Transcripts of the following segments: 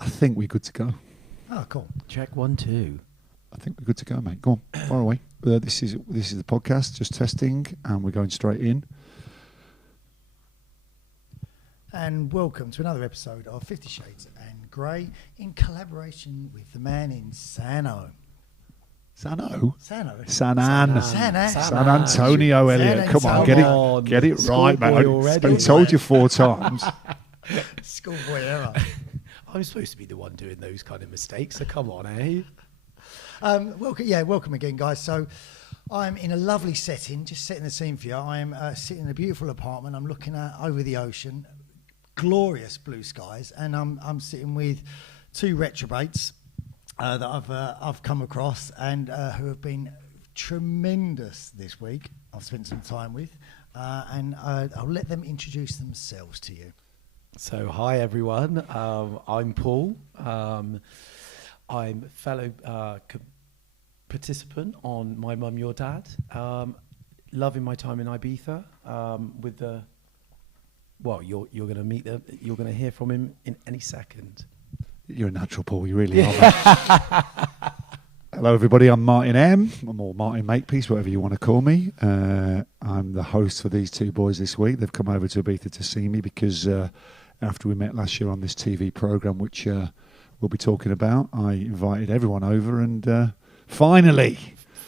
I think we're good to go. Oh, cool. Check 1, 2. I think we're good to go, mate. Go on, far away. This is the podcast, just testing, and we're going straight in. And welcome to another episode of 50 Shades and Grey in collaboration with the man in Sano. Sano? Sano. San San Antonio, Elliot. Come on, get it right, mate. I've been told you 4 times. Schoolboy error. I'm supposed to be the one doing those kind of mistakes, so come on, eh? Welcome again, guys. So I'm in a lovely setting, just setting the scene for you. I'm sitting in a beautiful apartment. I'm looking over the ocean, glorious blue skies, and I'm sitting with 2 retrobates that I've come across and who have been tremendous this week. I've spent some time with, and I'll let them introduce themselves to you. So, hi everyone. I'm Paul. I'm a fellow participant on My Mum, Your Dad. Loving my time in Ibiza with the. Well, you're going to meet them. You're going to hear from him in any second. You're a natural, Paul. You really are. Hello, everybody. I'm Martin M. Or Martin Makepeace, whatever you want to call me. I'm the host for these 2 boys this week. They've come over to Ibiza to see me because after we met last year on this TV programme, which we'll be talking about, I invited everyone over, and finally,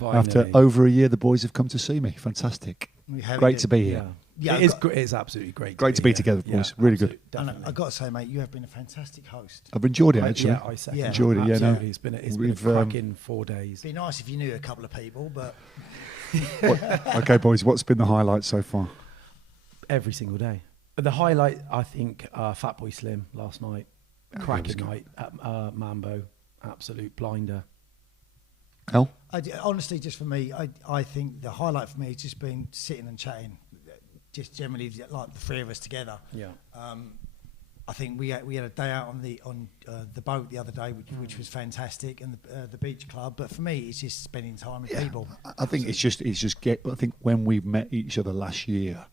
after over a year, the boys have come to see me. Fantastic. Great to be here. Yeah, it's absolutely great. Great to be together, boys. Really good. And I've got to say, mate, you have been a fantastic host. I've enjoyed it, actually. I second. Enjoyed it, absolutely. yeah. No. It's been a cracking 4 days. It'd be nice if you knew a couple of people, but... Okay, boys, what's been the highlight so far? Every single day. The highlight, I think, Fatboy Slim last night. Cracking night at Mambo. Absolute blinder. Hell? Honestly, just for me, I think the highlight for me has just been sitting and chatting, just generally like the 3 of us together. Yeah. I think we had a day out on the boat the other day, which was fantastic, and the beach club. But for me, it's just spending time with people. I think I think when we met each other last year,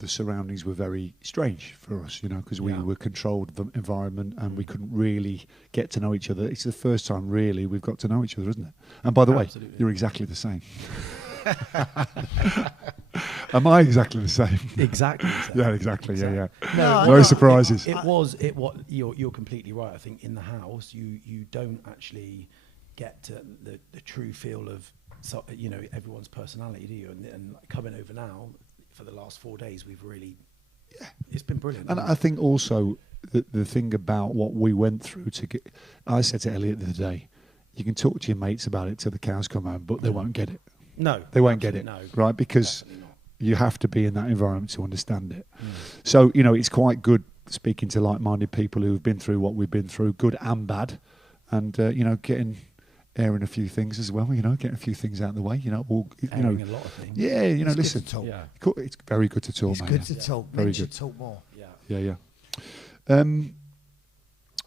the surroundings were very strange for us, because we were controlled the environment and we couldn't really get to know each other. It's the first time really we've got to know each other, isn't it? And by the way, you're exactly the same. Am I exactly the same? Exactly the same. Yeah, exactly. Yeah. No surprises. You're completely right. I think in the house you don't actually get to the true feel of everyone's personality, do you? And coming over now for the last 4 days, we've really it's been brilliant. And I think also the thing about what we went through I said to Elliot the other day, you can talk to your mates about it till the cows come home, but they won't get it. No, they won't get it, no, right? Because you have to be in that environment to understand it. So, it's quite good speaking to like-minded people who've been through what we've been through, good and bad, and, airing a few things as well, getting a few things out of the way, airing a lot of things. Yeah, it's listen. Good to talk. Yeah. It's very good to talk, it's mate. It's good to talk. Very Men good. should talk more. Yeah.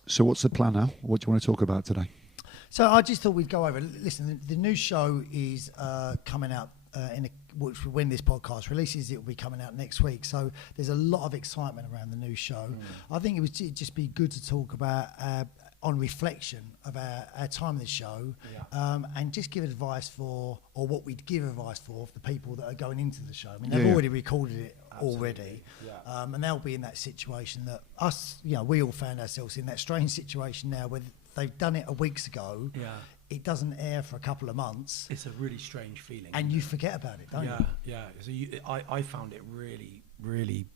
So what's the plan now? What do you want to talk about today? So I just thought we'd go over. Listen, the new show is coming out which when this podcast releases, it will be coming out next week. So there's a lot of excitement around the new show. I think it would just be good to talk about on reflection of our time in the show, and just give advice or what we'd give advice for the people that are going into the show. I mean, they've already recorded it already, and they'll be in that situation that we all found ourselves in that strange situation now where they've done it weeks ago. It doesn't air for a couple of months. It's a really strange feeling. And you forget about it, don't you? Yeah. So I found it really, really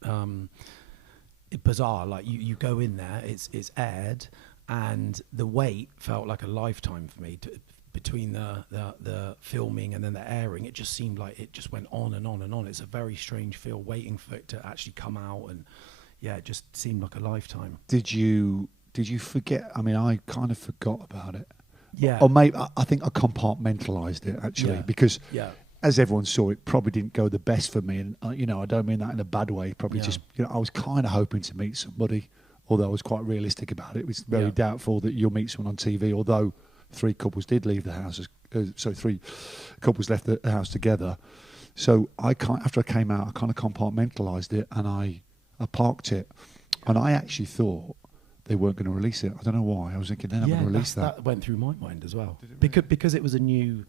bizarre. Like you go in there, it's aired, and the wait felt like a lifetime for me. Between the filming and then the airing, it just seemed like it just went on and on and on. It's a very strange feel waiting for it to actually come out, and it just seemed like a lifetime. Did you forget? I mean, I kind of forgot about it. Yeah. Or maybe I think I compartmentalised it actually because as everyone saw, it probably didn't go the best for me, and I don't mean that in a bad way. Probably just I was kind of hoping to meet somebody, although I was quite realistic about it. It was very doubtful that you'll meet someone on TV. Although 3 couples did leave the house, 3 couples left the house together. So after I came out, I kind of compartmentalised it and I parked it, and I actually thought they weren't going to release it. I don't know why. I was thinking they're not going to release that. That went through my mind as well. Because it was a new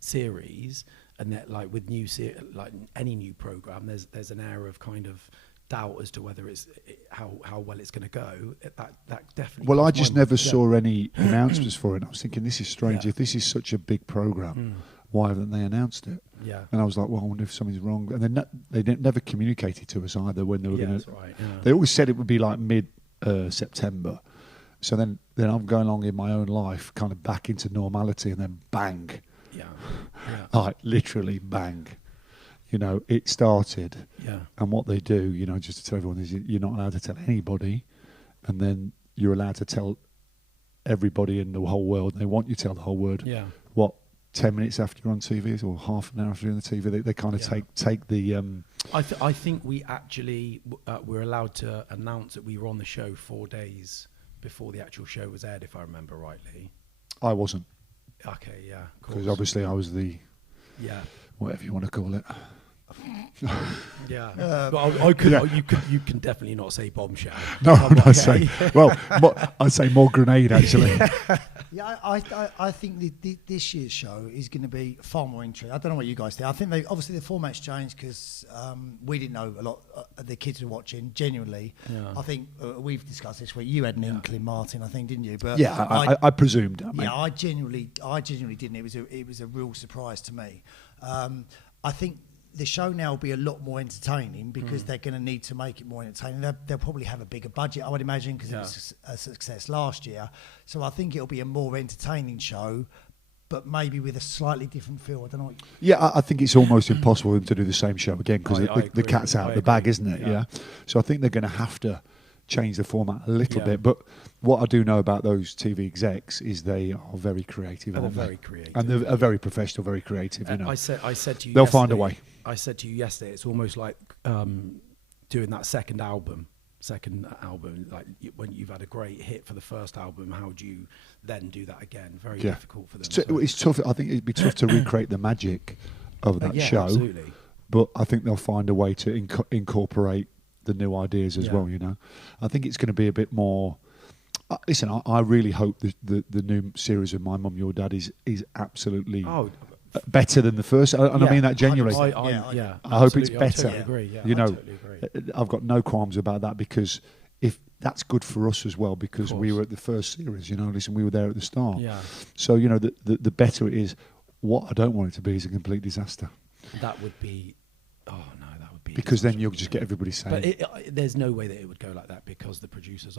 series, and that like with like any new program, there's an air of kind of doubt as to whether it's how well it's going to go. That definitely. Well, I just never saw any announcements for it. I was thinking, this is strange. If this is such a big program, why haven't they announced it? Yeah. And I was like, well, I wonder if something's wrong. And they never communicated to us either when they were going to. Right, They always said it would be like mid September. So then I'm going along in my own life, kind of back into normality, and then bang. Yeah. Like literally bang. You know, it started. Yeah. And what they do, you know, just to tell everyone, is you're not allowed to tell anybody, and then you're allowed to tell everybody in the whole world. They want you to tell the whole world. Yeah. What, 10 minutes after you're on TV, or half an hour after you're on the TV, they kind of take the. I think we actually were allowed to announce that we were on the show 4 days before the actual show was aired, if I remember rightly. I wasn't. Okay, yeah. Because obviously I was the. Yeah. Whatever you want to call it. Yeah, but I could. Yeah. You can definitely not say bombshell. No, I say. Well, I'd say more grenade actually. Yeah, I think this year's show is going to be far more interesting. I don't know what you guys think. I think obviously the format's changed because we didn't know a lot of the kids were watching. Genuinely, I think we've discussed this where you had an inkling, Martin. I think, didn't you? But yeah, I presumed. I genuinely didn't. It was a real surprise to me. I think the show now will be a lot more entertaining because they're going to need to make it more entertaining. They'll probably have a bigger budget, I would imagine, because it was a success last year. So I think it'll be a more entertaining show, but maybe with a slightly different feel. I don't know. Yeah, I think it's almost impossible for them to do the same show again because the cat's out of the bag, isn't it? Yeah. So I think they're going to have to change the format a little bit. But what I do know about those TV execs is they are very creative, and aren't they're they? very creative. And they're very professional, very creative. You know. I said to you they'll yesterday, find a way. I said to you yesterday, it's almost like doing that second album, like when you've had a great hit for the first album, how do you then do that again? Very difficult for them. It's tough. I think it'd be tough to recreate the magic of that show. Absolutely. But I think they'll find a way to incorporate the new ideas as well. You know, I think it's going to be a bit more. Listen, I really hope the new series of My Mum, Your Dad is absolutely better than the first, and I mean that genuinely. I hope it's better. I totally agree. Yeah, you know, totally agree. I've got no qualms about that because if that's good for us as well, because we were at the first series. You know, listen, we were there at the start. Yeah. So you know, the better it is. What I don't want it to be is a complete disaster. That would be. Oh no, that would be. Because then you'll just get everybody saying. But there's no way that it would go like that because the producers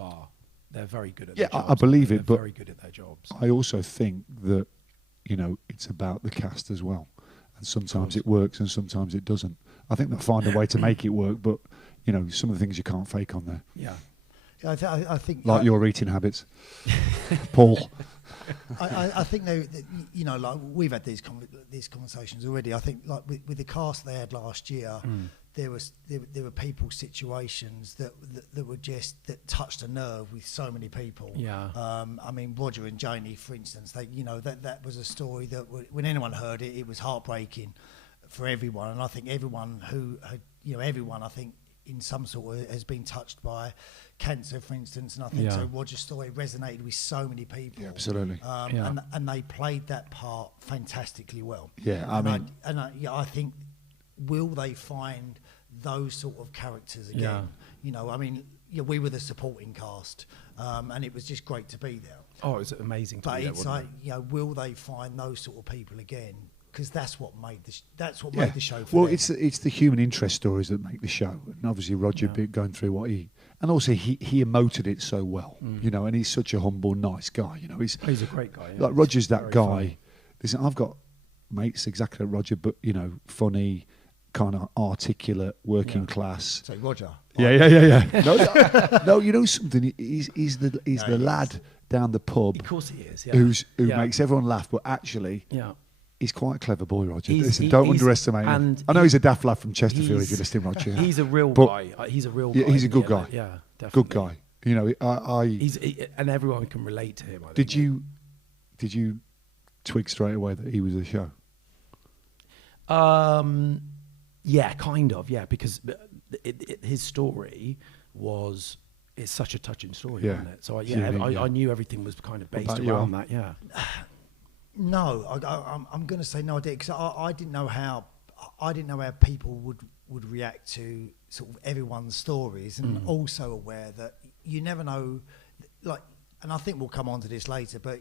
they're very good at their jobs. I believe it, but very good at their jobs. I also think that, you know, it's about the cast as well. And sometimes it works and sometimes it doesn't. I think they'll find a way to make it work, but, you know, some of the things you can't fake on there. Yeah. I think... Like your eating habits. Paul. I think you know, like we've had these conversations already. I think like with the cast they had last year, there were people's situations that were just that touched a nerve with so many people. Yeah. I mean, Roger and Janie, for instance, that was a story that when anyone heard it, it was heartbreaking for everyone. And I think everyone I think in some sort of has been touched by cancer, for instance, and I think so Roger's story resonated with so many people. Yeah, absolutely. And they played that part fantastically well. Yeah, I think, will they find those sort of characters again? Yeah. You know, I mean, we were the supporting cast, and it was just great to be there. Oh, it was amazing to be there, But it's like, will they find those sort of people again? Because that's what made the show. For them. It's the human interest stories that make the show, and obviously Roger going through what and also he emoted it so well, you know, and he's such a humble, nice guy, you know. He's a great guy. Yeah. Like Roger's that guy. Funny. Listen, I've got mates exactly like Roger, but you know, funny, kind of articulate, working class. So Roger. Yeah. No, you know something. He's the lad down the pub. Of course he is. Yeah. Who makes everyone laugh, but actually. Yeah. He's quite a clever boy, Roger. Listen, don't underestimate him. I know he's a daft lad from Chesterfield, if you're listening, Roger. He's a real guy. He's a real guy. Yeah, he's a good guy. Yeah, definitely. Good guy. You know, and everyone can relate to him. Did you twig straight away that he was a show? Yeah, kind of. Yeah, because his story was it's such a touching story, Yeah. isn't it? So Yeah. I knew everything was kind of based What about you, around Al? that. Yeah. No, I'm going to say no, I did, because I didn't know how people would react to sort of everyone's stories, and also aware that you never know, like, and I think we'll come on to this later, but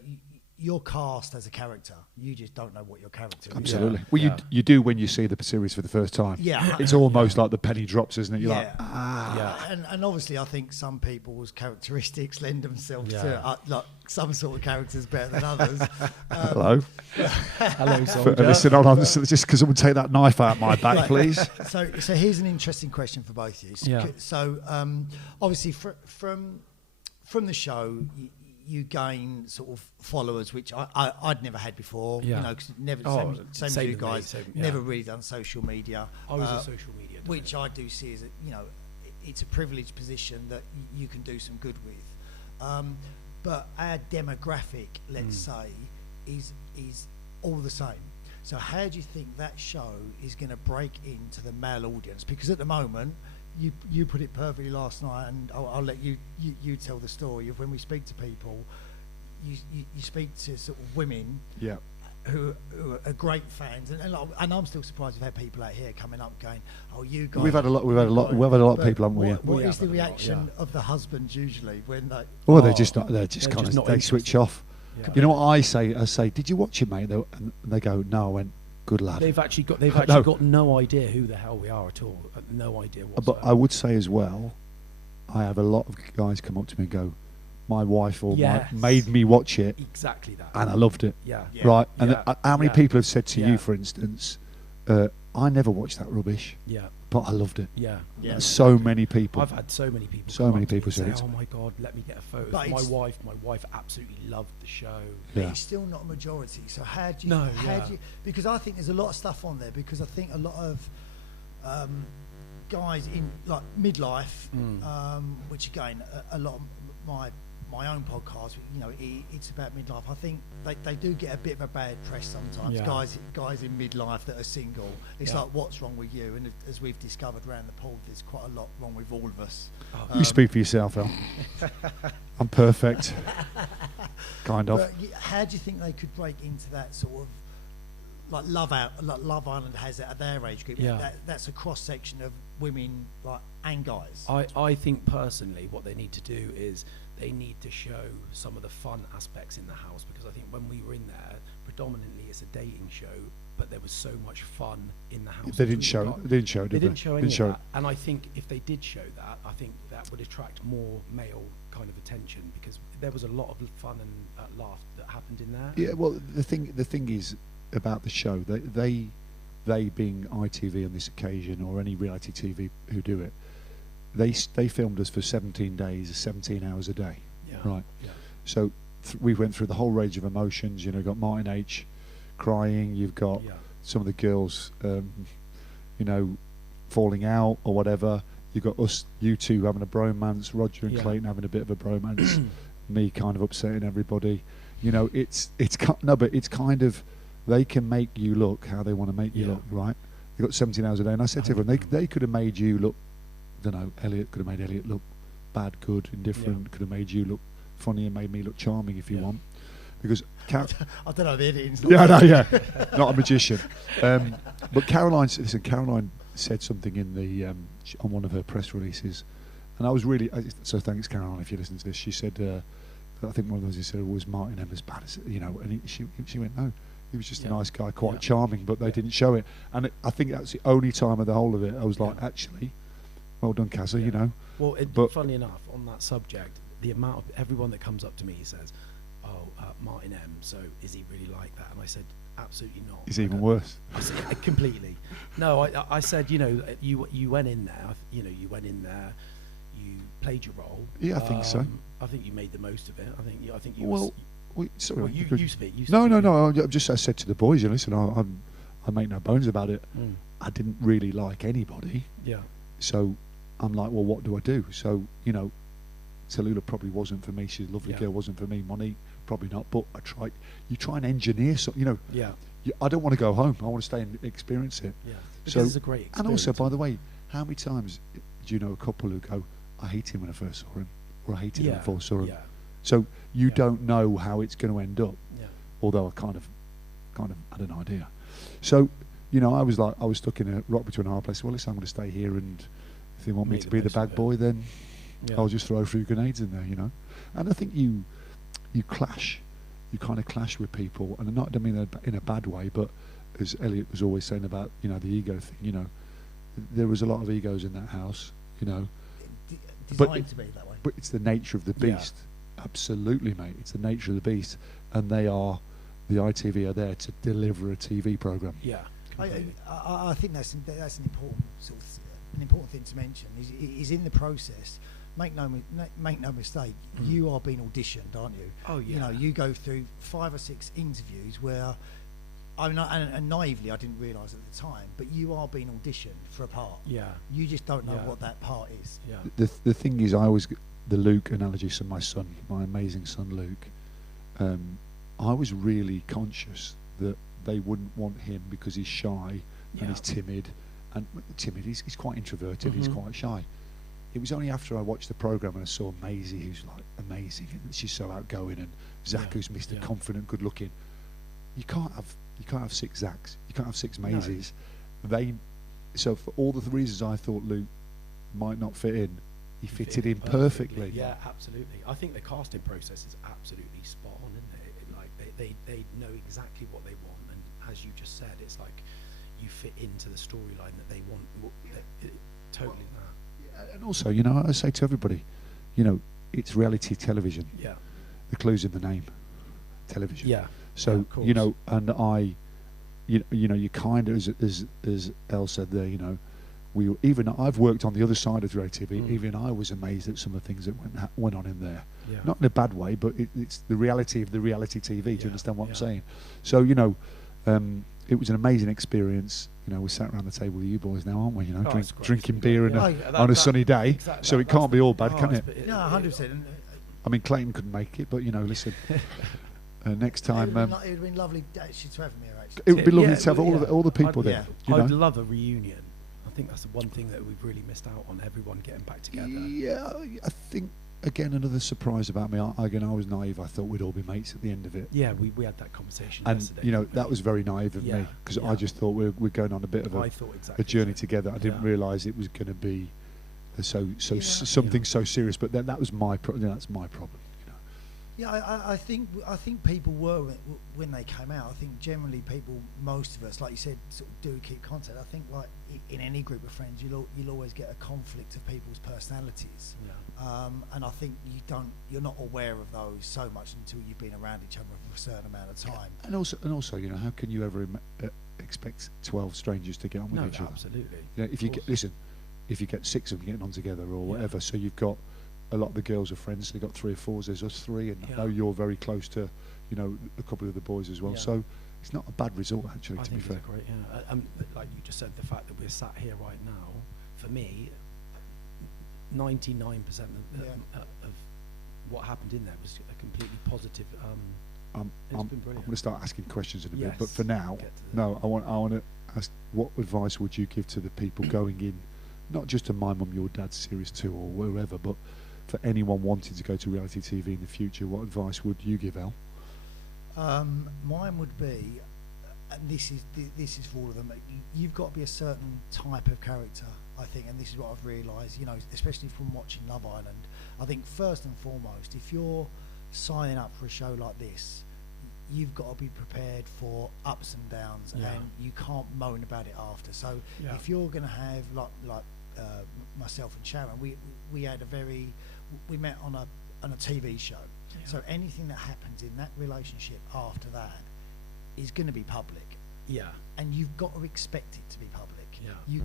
you're cast as a character. You just don't know what your character is. Absolutely. Yeah. Well, Yeah. you do when you see the series for the first time. Yeah. It's almost like the penny drops, isn't it? You're like, And obviously, I think some people's characteristics lend themselves Yeah. to like some sort of characters better than others. hello. Hello, soldier. Listen, hold on. Just because someone take that knife out my back, please. So here's an interesting question for both of you. Yeah. So obviously, from the show, you gain sort of followers, which I'd never had before. Yeah. You know, 'cause never same as same you with me, guys. same, yeah. Never really done social media. I was a social media guy. which I do see as it's a privileged position that you can do some good with. But our demographic, let's say, is all the same. So how do you think that show is going to break into the male audience? Because at the moment, you put it perfectly last night, and I'll let you tell the story of when we speak to people. You speak to sort of women, Yeah. who are great fans, and I'm still surprised we've had people out here coming up going, "Oh, you guys." We've had a lot of But people, haven't we? What is the had a lot, reaction yeah. of the husbands usually when they? Well, they're just not. They're just They're kind just of. not They switch interested. off. Yeah. You know what I say? I say, "Did you watch it, mate?" And they go, "No." I went, "Good lad." They've actually got no idea who the hell we are at all. No idea whatsoever. But I would say as well, I have a lot of guys come up to me and go, "My wife made me watch it, exactly that. and I loved it." Yeah. Yeah. Right? And Yeah. how many Yeah. people have said to Yeah. you, for instance, "I never watched that rubbish, Yeah. but I loved it." Yeah. Yeah. So many people. I've had so many people. So come many up to me people and said say, it to "Oh me. my God, let me get a photo." But My it's- wife absolutely loved the show. But Yeah. it's still not a majority. So how do you? No, how yeah. do you? Because I think there's a lot of stuff on there. Because I think a lot of guys in like midlife, which again, a lot of my own podcast, it's about midlife. I think they do get a bit of a bad press sometimes. Yeah. Guys in midlife that are single. It's Yeah. like, what's wrong with you? And as we've discovered around the pool, there's quite a lot wrong with all of us. You speak for yourself, Al. I'm perfect. Kind of. But how do you think they could break into that sort of like Love Island has it at their age group? Yeah. That's a cross section of women and guys. I think personally what they need to do is they need to show some of the fun aspects in the house, because I think when we were in there, predominantly it's a dating show, but there was so much fun in the house. They didn't between show. the guys. They didn't show. They didn't show any of show that, and I think if they did show that, I think that would attract more male kind of attention, because there was a lot of fun and laugh that happened in there. Yeah. Well, the thing is about the show, they being ITV on this occasion, or any reality TV who do it, they filmed us for 17 days, 17 hours a day. Yeah. Right. Yeah. So we went through the whole range of emotions. You got Martin H crying. You've got Yeah. some of the girls, falling out or whatever. You've got us, you two having a bromance. Roger and Yeah. Clayton having a bit of a bromance. Me kind of upsetting everybody. It's kind of, they can make you look how they want to make you Yeah. look. Right. They've got 17 hours a day, and I said to everyone, they could have made you look. I don't know. Elliot could have made Elliot look bad, good, indifferent. Yeah. Could have made you look funny and made me look charming if you Yeah. want. Because I don't know, the editing's yeah, no, yeah, not a magician. But Caroline said something in the on one of her press releases, and I was really so. Thanks, Caroline, if you listen to this. She said, I think one of those he said, was Martin M as bad as and she went, no, he was just a Yeah. nice guy, quite Yeah. charming, but they Yeah. didn't show it. And I think that's the only time of the whole of it I was like, Yeah. actually, well done, Kazza, Yeah. Well, But- funny enough, on that subject, the amount of everyone that comes up to me says, "Oh, Martin M. So is he really like that?" And I said, "Absolutely not." It's even worse. I said, completely. No, I said, you went in there. You went in there. You played your role. Yeah, I think so. I think you made the most of it. I think you. Well, sorry. Well, you speak. You No, speak. no, no. I said to the boys, listen, I make no bones about it. Mm. I didn't really like anybody, Yeah. so I'm like, well, what do I do? So Tallulah probably wasn't for me. She's a lovely Yeah. girl. Wasn't for me. Monique probably not. But I tried. You try and engineer something. Yeah. I don't want to go home. I want to stay and experience it. Yeah. Because So- it's a great experience. And also, by the way, how many times do you know a couple who go, I hate him when I first saw him. or I hated him before I saw him. Yeah. So you don't know how it's going to end up. Yeah. Although I kind of had an idea. So, you know, I was stuck in a rock between a hard place. Well, listen, I'm going to stay here, and if they want me to be the bad boy, then I'll just throw a few grenades in there, you know. And I think you clash. You kind of clash with people, and I don't mean that in a bad way, but as Elliot was always saying about, you know, the ego thing, you know, there was a lot of egos in that house, you know. Designed to be that way. But it's the nature of the beast. Yeah. Absolutely, mate. It's the nature of the beast, and the ITV are there to deliver a TV program. Yeah. I think that's an important an important thing to mention. Is in the process. Make no mistake. You are being auditioned, aren't you? Oh yeah. You know, you go through 5 or 6 interviews where, and naively, I didn't realise at the time, but you are being auditioned for a part. Yeah. You just don't know what that part is. Yeah. The thing is, I always the Luke analogy. So my son, my amazing son Luke, I was really conscious that they wouldn't want him because he's shy and he's timid. And he's quite introverted. He's quite shy. It was only after I watched the programme and I saw Maisie, who's like amazing, and she's so outgoing, and Zach, who's Mr. Confident, good looking. You can't have 6 Zachs. You can't have 6 Maisies. No. So for all the reasons I thought Luke might not fit in, he fitted in perfectly. Yeah, absolutely. I think the casting process is absolutely spot on, isn't it? Like they know exactly what they want, and as you just said, it's like you fit into the storyline that they want. Totally that. And also, you know, I say to everybody, you know, it's reality television. Yeah. The clue's in the name, television. Yeah. So you know, and you know, you kind of, as Elle said there, you know, I've worked on the other side of reality TV. Even I was amazed at some of the things that went on in there. Yeah. Not in a bad way, but it's the reality of the reality TV. Do you understand what I'm saying? So you know, it was an amazing experience. You know, we're sat around the table with you boys now, aren't we? You know, drinking beer on a sunny day. Exactly, so it can't be all bad, can it? No, 100%. I mean, Clayton couldn't make it, but you know, listen. Next time, it would have been lovely actually to have him here. Actually, it would be lovely to have all the people there. You know? I'd love a reunion. I think that's the one thing that we've really missed out on. Everyone getting back together. Yeah, I think again another surprise about me. I was naive. I thought we'd all be mates at the end of it. Yeah, we had that conversation and yesterday. You know, that was very naive of me, because I just thought we're going on a bit of a journey together. I didn't realise it was going to be something so serious. But then that was that's my problem. Yeah, I think people were when they came out. I think generally people, most of us, like you said, sort of do keep contact. I think like in any group of friends, you'll always get a conflict of people's personalities. Yeah. And I think you're not aware of those so much until you've been around each other for a certain amount of time. And also, you know, how can you ever expect 12 strangers to get on with each other? Absolutely. You know, if you get 6 of them getting on together or whatever, so you've got. A lot of the girls are friends. So they've got 3 or 4. There's us 3, and I know you're very close to, you know, a couple of the boys as well. Yeah. So it's not a bad result, actually. To be fair, it's great. Yeah, like you just said, the fact that we're sat here right now, for me, 99% of what happened in there was a completely positive. I'm been brilliant. I'm going to start asking questions in a bit, but for now, I want to ask, what advice would you give to the people going in, not just to My Mum, Your Dad Series 2 or wherever, but for anyone wanting to go to reality TV in the future? What advice would you give, Elle? Mine would be, and this is for all of them, you've got to be a certain type of character, I think, and this is what I've realised, you know, especially from watching Love Island. I think first and foremost, if you're signing up for a show like this, you've got to be prepared for ups and downs, and you can't moan about it after. So if you're going to have like myself and Sharon, we met on a TV show. Yeah. So anything that happens in that relationship after that is going to be public. Yeah. And you've got to expect it to be public. Yeah. You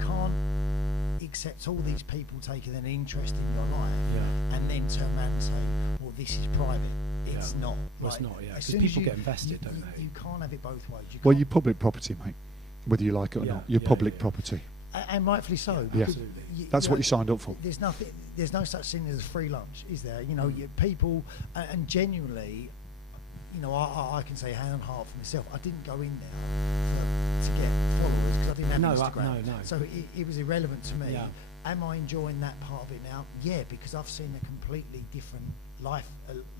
can't accept all these people taking an interest in your life and then turn around and say, well, this is private. It's not. Well, it's not, because people get invested, don't they? You can't have it both ways. You're public property, mate, whether you like it or not. You're public property. And rightfully so. Yeah. That's what you signed up for. There's no such thing as a free lunch, is there? You know, people, and genuinely, you know, I can say hand on heart for myself, I didn't go in there to get followers because I didn't have Instagram. No. So it was irrelevant to me. Yeah. am I enjoying that part of it now? Yeah, because I've seen a completely different life,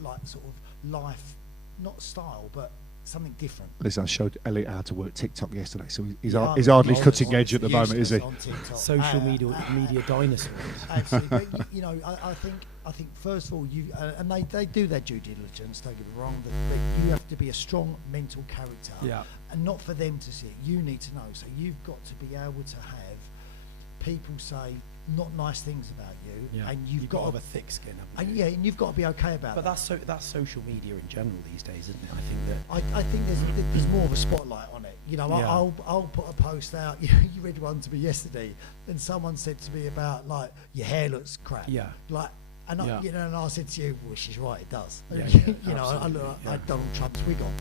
life, not style, but something different. Listen, I showed Elliot how to work TikTok yesterday, so he's hardly cutting edge at the moment, is he? Social media dinosaurs. Absolutely. But, I think first of all, and they do their due diligence. Don't get me wrong, but you have to be a strong mental character, and not for them to see it. You need to know. So you've got to be able to have people say not nice things about you, and you've got to have a thick skin. And you've got to be okay about that. But that's social media in general these days, isn't it? I think there's more of a spotlight on it. I'll put a post out. You read one to me yesterday, and someone said to me about like your hair looks crap. Yeah. Like. And I said to you, well, she's right, it does. I look like Donald Trump's wig on.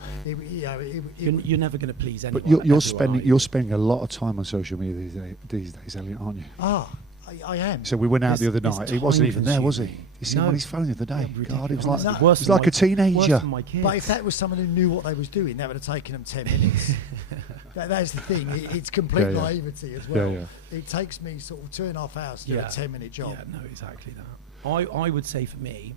You're never going to please anyone. But you're spending a lot of time on social media these days, Elliot, aren't you? I am. So we went out the other night. He wasn't even there, was he? You see him on his phone the other day. God, he was like a teenager. But if that was someone who knew what they was doing, that would have taken them 10 minutes. That's the thing. It's complete naivety as well. It takes me sort of 2.5 hours to do a 10-minute job. Yeah, no, exactly that. I would say for me,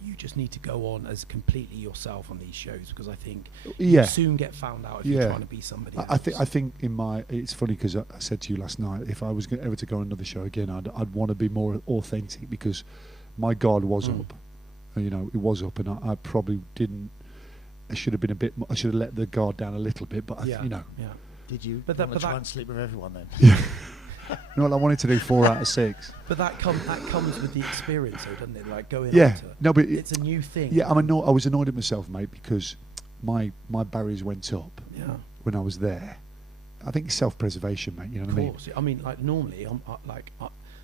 you just need to go on as completely yourself on these shows, because I think you soon get found out if you're trying to be somebody else. I think it's funny because I said to you last night, if I was ever to go on another show again, I'd want to be more authentic, because my guard was up. It was up, and I probably didn't. I should have been a bit. I should have let the guard down a little bit, but Did you? But try and sleep with everyone then? Yeah. I wanted to do 4 out of 6. But that comes with the experience, though, doesn't it? Like going but it's a new thing. Yeah, I was annoyed at myself, mate, because my barriers went up when I was there. I think it's self-preservation, mate. You know what I mean? Of course. I mean, like normally,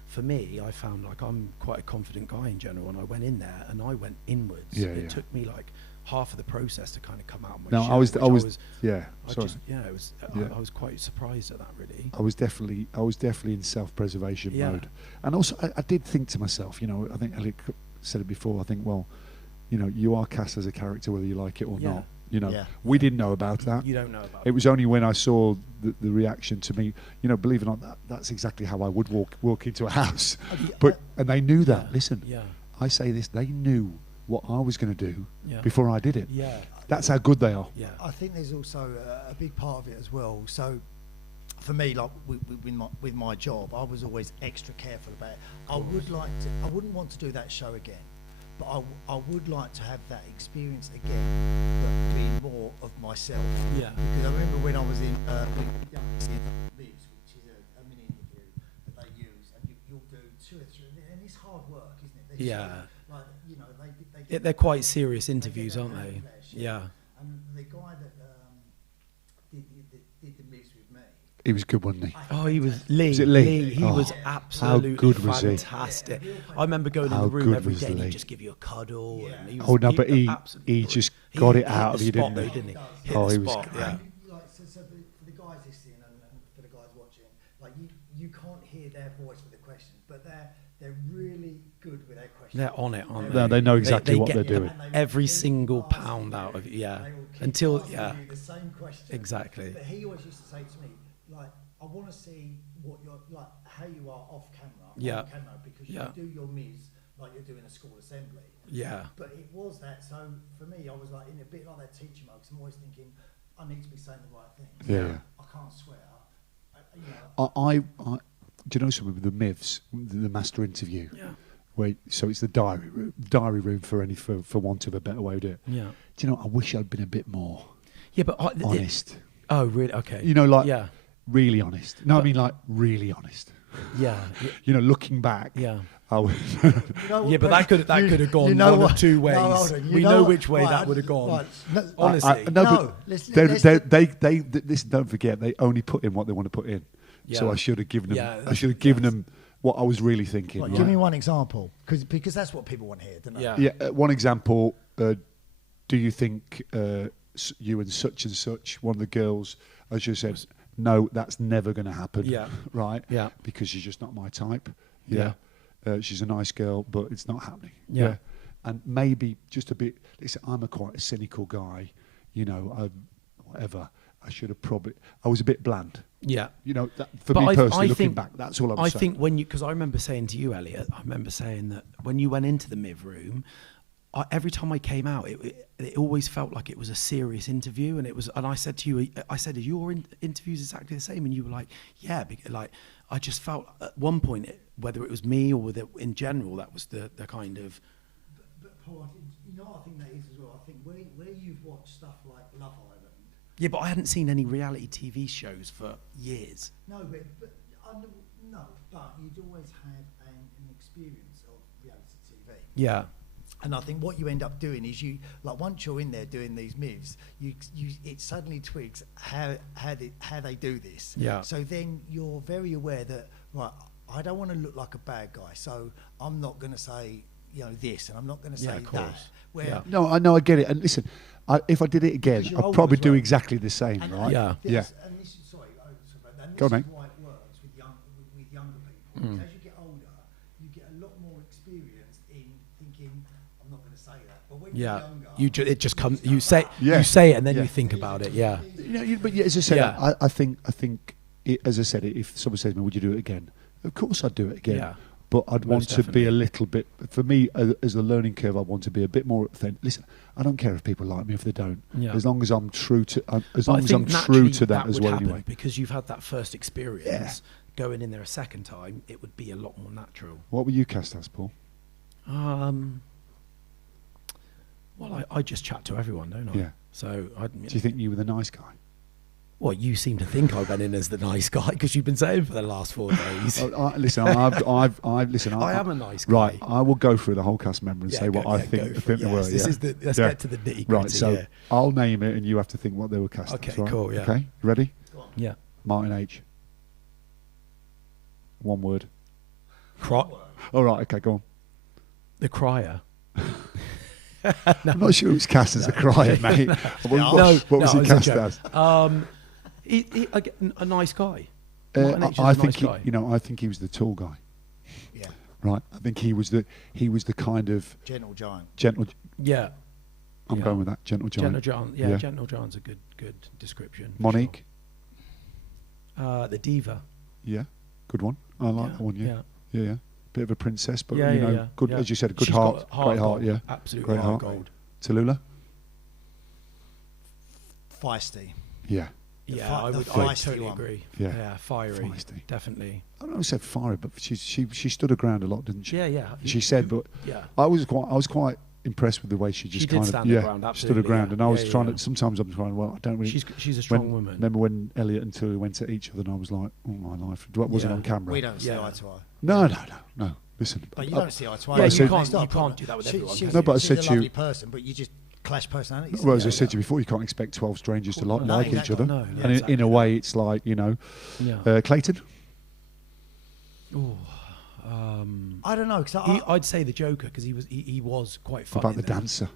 for me, I found like I'm quite a confident guy in general, and I went in there and I went inwards. It took me like half of the process to kind of come out of my shell. I was quite surprised at that, really. I was definitely in self-preservation mode, and also I did think to myself, I think Elliot said it before. I think, well, you are cast as a character whether you like it or not. We didn't know about that. You don't know about it. It was only when I saw the reaction to me. Believe it or not, that's exactly how I would walk into a house. And they knew that. Listen, I say this. They knew what I was going to do before I did it. Yeah, that's how good they are. Yeah, I think there's also a big part of it as well. So, for me, like with my job, I was always extra careful about it. I wouldn't want to do that show again, but I would like to have that experience again, but be more of myself. Yeah. Because I remember when I was in Lives, which is a mini interview that they use, and you'll do 2 or 3, and it's hard work, isn't it? They're quite serious interviews, aren't they? Yeah. And the guy that did the mix with me, he was good, wasn't he? Oh, he was Lee. Was it Lee? He was absolutely how good was fantastic. I remember going in the room every day and he'd just give you a cuddle. Yeah. And he just got it out of you, didn't he? Hit he was great. So for the guys listening and for the guys watching, like you can't hear their voice with the questions, but they're really good with their questions. They're on it, aren't they? No, they know exactly what they're doing. Every single pound out of it, until the same question. Exactly. But he always used to say to me, like, I want to see what you're like, how you are off camera, because you do your ms like you're doing a school assembly. Yeah. But it was that. So for me, I was like in a bit like that teacher mode, 'cause I'm always thinking I need to be saying the right things. Yeah. I can't swear. Do you know something with the myths, the master interview? Yeah. So it's the diary room for want of a better way to do it. Yeah. Do you know? I wish I'd been a bit more. Yeah, but honest. Oh, really? Okay. Really honest. No, I mean like really honest. Yeah. Looking back. Yeah. But that could have gone one of 2 ways. No, we know which way that would have gone. Right. Honestly. Listen, don't forget, they only put in what they want to put in. Yeah. So I should have given them. I should have given them what I was really thinking. Right, give me one example, because that's what people want to hear, don't they? Yeah. One example. Do you think you and such, one of the girls, as you said, no, that's never going to happen. Yeah. Right. Yeah. Because she's just not my type. Yeah. She's a nice girl, but it's not happening. Yeah. And maybe just a bit. Listen, I'm quite a cynical guy. Whatever. I should have probably. I was a bit bland. Yeah. You know, for But me I personally, looking think- back, that's all I'm I saying. think when you, because I remember saying to you, Elliot, I remember saying that when you went into the MIV room, every time I came out, it always felt like it was a serious interview, and it was. And I said to you, I said, "Are your interviews exactly the same?" And you were like, "Yeah." Like I just felt at one point, whether it was me or whether in general, that was the kind of. But Paul, I think that is as well. I think where you've watched stuff like Love Island. Yeah, but I hadn't seen any reality TV shows for years. No, but you'd always had an experience of reality TV. Yeah. And I think what you end up doing is once you're in there doing these MIVs, it suddenly twigs how they do this. Yeah. So then you're very aware that, right, I don't want to look like a bad guy, so I'm not going to say this, and I'm not going to say that. No, I know, I get it. And listen, if I did it again, I'd probably do exactly the same, right? Yeah. And this is Go on, mate. why it works with younger people. As you get older, you get a lot more experience in thinking, I'm not going to say that. But when you're younger, it just comes. You say it, and then you think about it. Yeah. But as I said, I think as I said, if someone says to me, "Would you do it again?" Of course, I'd do it again. Yeah. But I'd want to be a little bit. For me, as a learning curve, I want to be a bit more authentic. Listen, I don't care if people like me if they don't. Yeah. As long as I'm true to. As But long I as I'm think true to naturally that as would well. happen Anyway, because you've had that first experience. Going in there a second time, it would be a lot more natural. what were you cast as, Paul? Well, I just chat to everyone, don't I? Yeah. So Do you think you were the nice guy? Well, you seem to think I went in as the nice guy because you've been saying for the last 4 days. Listen, listen. I am a nice guy. Right, I will go through the whole cast member and say what I think they were. Let's get to the nitty gritty. Right, so I'll name it and you have to think what they were cast as. Okay, Right? cool, yeah. Okay, you ready? Yeah. Martin H. One word. All right, okay, go on. The crier. I'm not sure it was cast as a crier, mate. What was he cast as? A nice guy. I think he was the tall guy. Yeah. Right. I think he was the kind of gentle giant. Yeah. I'm going with that. Gentle giant. Gentle giant. Yeah, gentle giant's a good description. Monique. Sure. The diva. Yeah. Good one. I like that one. Yeah. Bit of a princess, but good. Yeah. As you said, a good She's heart, got great heart. gold. Yeah. Absolutely. Great heart. Gold. Tallulah. Feisty. Yeah. Yeah, I would totally agree. Yeah, fiery. Feisty. Definitely. I don't know if I said fiery, but she stood her ground a lot, didn't she? Yeah. She said, but I was quite impressed with the way she just kind of stand her ground, stood her ground, and I was trying to. Sometimes I'm trying. Well, I don't really. She's a strong woman. Remember when Elliot and Tilly went at each other, and I was like, "Oh my life!" It wasn't on camera. We don't see eye to eye. No. Listen, but you don't see eye to eye. Yeah, you can't do that with everyone. No, but I said she's a lovely person, but you just clash personalities. Well, as I said to you before, you can't expect 12 strangers to like each other. No, and in a way, it's like, Clayton? Oh, I don't know. I'd say the Joker because he was quite funny. About the dancer.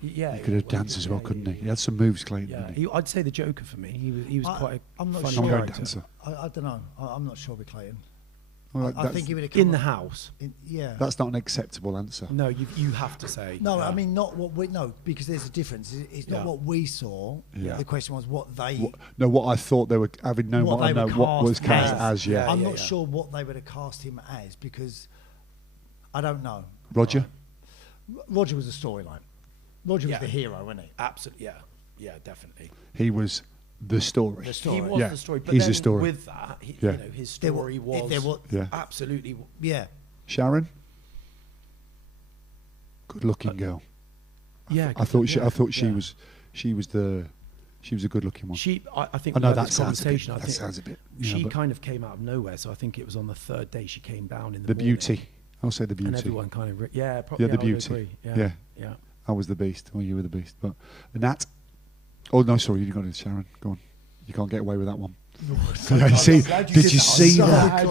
Yeah, he could have danced as well, couldn't he? He had some moves, Clayton. Yeah, I'd say the Joker for me. He was quite a funny sure. character. Dancer. I don't know. I'm not sure with Clayton. Well, I think he would have in the house. That's not an acceptable answer. No, you have to say. No, I mean not what we because there's a difference. It's not what we saw. Yeah. The question was what they. What I thought they were having known what was cast as. Yeah. I'm not sure what they would have cast him as because I don't know. Roger. Roger was a storyline. Roger was the hero, wasn't he? Absolutely. Yeah, definitely. He was the story. He was the story. But he's then the story. with that, his story was absolutely. Yeah. Sharon. Good-looking girl. Yeah. I thought she was a good-looking one. I think. I know that sounds a bit. She kind of came out of nowhere, so I think it was on the third day she came down in the morning. Beauty. I'll say the beauty. And everyone kind of the beauty. Yeah. I was the beast, or you were the beast. But the Nat. Oh no, sorry, you got it, Sharon. Go on. You can't get away with that one. Did you see that? Did you see that?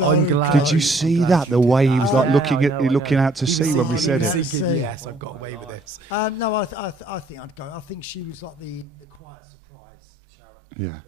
I'm glad. Did you see that? The way he was like looking out to sea when we said it. Yes, I've got away with this. No, I think I'd go. I think she was like the quiet surprise, Sharon.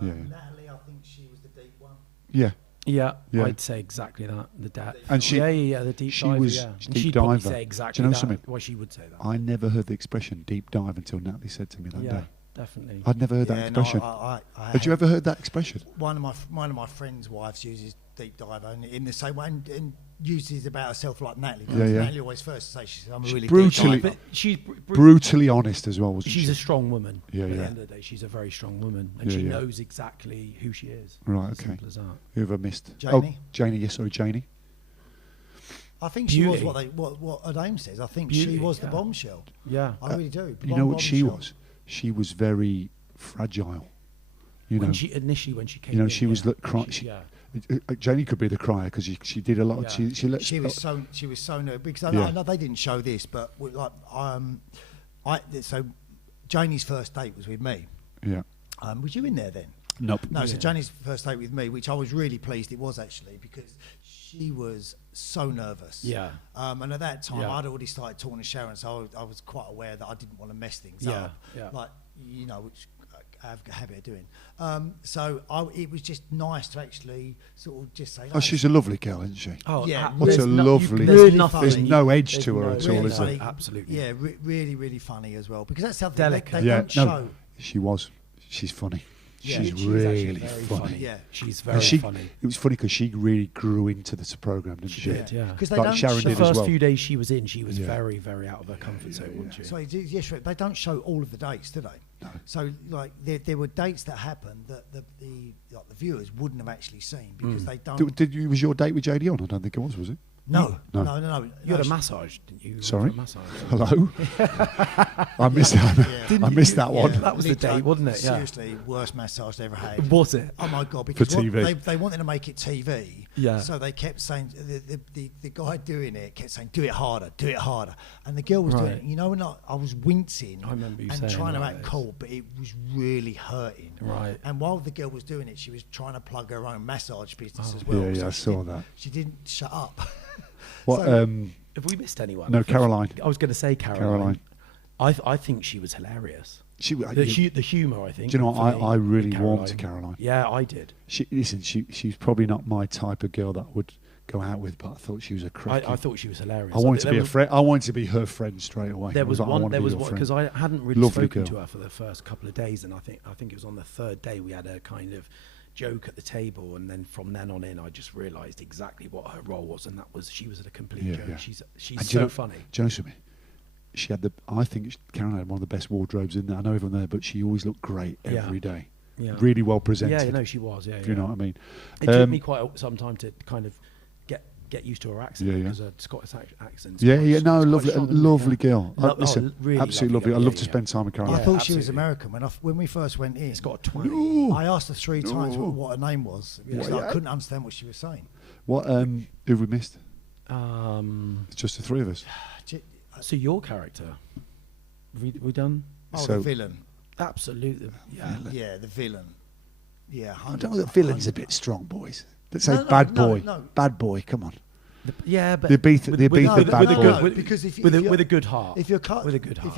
Yeah. Natalie, I think she was the deep one. Yeah. Yeah, I'd say exactly that. The dad. And she, the deep she diver, was deep diver. Say exactly Do you know that. something? Why she would say that. I never heard the expression deep dive until Natalie said to me that day. definitely. I'd never heard that expression. I had you ever heard that expression? One of my friends' wives uses deep dive in the same way and uses about herself like Natalie does. Natalie always first to say she's I'm a really brutally, deep diver. She's brutally honest as well, wasn't she? She's a strong woman. Yeah, At the end of the day, she's a very strong woman, and she knows exactly who she is. Right, okay. Simple as that. Who have I missed? Janie. Oh, Janie. Yes, sorry, Janie. I think she was what her name says. I think she was the bombshell. Yeah, I really do. You know what she was? She was very fragile. When she came, she was crying. Janie could be the crier because she did a lot. Yeah. She was so nervous because I know they didn't show this, but so Janie's first date was with me. Yeah. Was you in there then? Nope. No. So Janie's first date with me, which I was really pleased it was actually because she was so nervous. Yeah. And at that time, I'd already started talking to Sharon, so I was quite aware that I didn't want to mess things up. Yeah. Like which I have a habit of doing. So it was just nice to actually sort of just say. Oh, she's a lovely girl, isn't she? Oh, yeah. What's a lovely. There's no edge to her at all, really is there? funny. Absolutely. Yeah, really, really funny as well because that's something Delicate. they don't show. She was. She's funny. Yeah. She's really funny. Yeah, she's very funny. It was funny because she really grew into this program, didn't she? Yeah. Because like Sharon did the as first well. few days she was in, she was very, very out of her comfort zone, wasn't she? So yes, they don't show all of the dates, do they? No. So like there were dates that happened that the viewers wouldn't have actually seen because they don't. Was your date with JD on? I don't think it was it? No. You had a massage, didn't you? Sorry? Massage. Hello? I missed that. Yeah. I missed that one. That was the day, wasn't it? Yeah. Seriously, worst massage they ever had. Was it? Oh my God! Because For TV. they wanted to make it TV. Yeah. So they kept saying the guy doing it kept saying, "Do it harder, do it harder," and the girl was doing it. You know, and I was wincing. I remember you and saying trying to like act cool, but it was really hurting. Right. And while the girl was doing it, she was trying to plug her own massage business as well. Yeah, so I saw that. She didn't shut up. What? Have we missed anyone? No, Caroline. I was going to say Caroline. I think she was hilarious. The humour, I think. Do you know what? I really warmed to Caroline. Yeah, I did. She's probably not my type of girl that I would go out with, but I thought she was a crack. I thought she was hilarious. I wanted to be a friend. I wanted to be her friend straight away. There was one because I hadn't really Lovely spoken girl. to her for the first couple of days, and I think it was on the third day we had a kind of joke at the table, and then from then on in I just realised exactly what her role was, and that was she was a complete joke. Yeah. She's so funny. Do you know something? She had I think Caroline had one of the best wardrobes in there. I know everyone there, but she always looked great every day. Yeah. Really well presented. Yeah, no, she was. Yeah, if you know what I mean. It took me quite some time to kind of get used to her accent because her Scottish accent. No, lovely girl. Listen, really absolutely lovely. I love to spend time with Caroline. I thought she was American when we first went in. It's got a twang. I asked her 3 times what her name was because I couldn't understand what she was saying. What who have we missed? It's just the 3 of us. So your character, we done? The villain. Absolutely. Yeah, the villain. Yeah, I don't know. The villain's a bit strong, boys. Let's say bad boy. Bad boy. Come on. But the Ibiza bad boy. Because with a good heart. If you're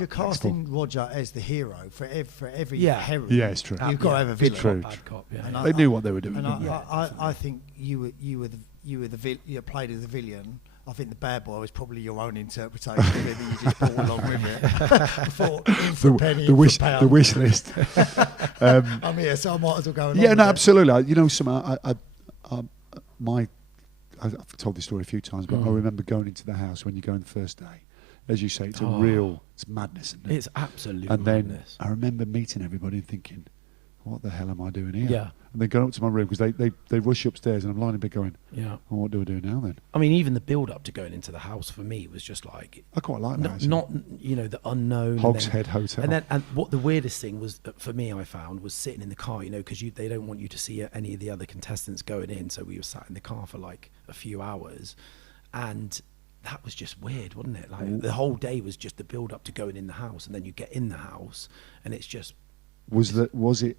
casting Roger as the hero for every heroine, it's true. You've got to have a villain. True. Bad cop. Yeah. They knew what they were doing. And I think you played as the villain. I think the bad boy was probably your own interpretation of it that you just brought along with it. The wish list. I'm here, so I might as well go along. Yeah, no, absolutely. You know, I've told this story a few times, but I remember going into the house when you go on the first day. As you say, it's it's madness, isn't it? It's absolute madness. And then I remember meeting everybody and thinking, what the hell am I doing here? Yeah. And then going up to my room because they rush upstairs and I'm lying in bed going, well, what do I do now then? I mean, even the build up to going into the house for me was just like I quite like that. Not the unknown. Hogshead Hotel. And what the weirdest thing was for me, I found, was sitting in the car, because they don't want you to see any of the other contestants going in. So we were sat in the car for like a few hours, and that was just weird, wasn't it? Like the whole day was just the build up to going in the house, and then you get in the house, and it's just was it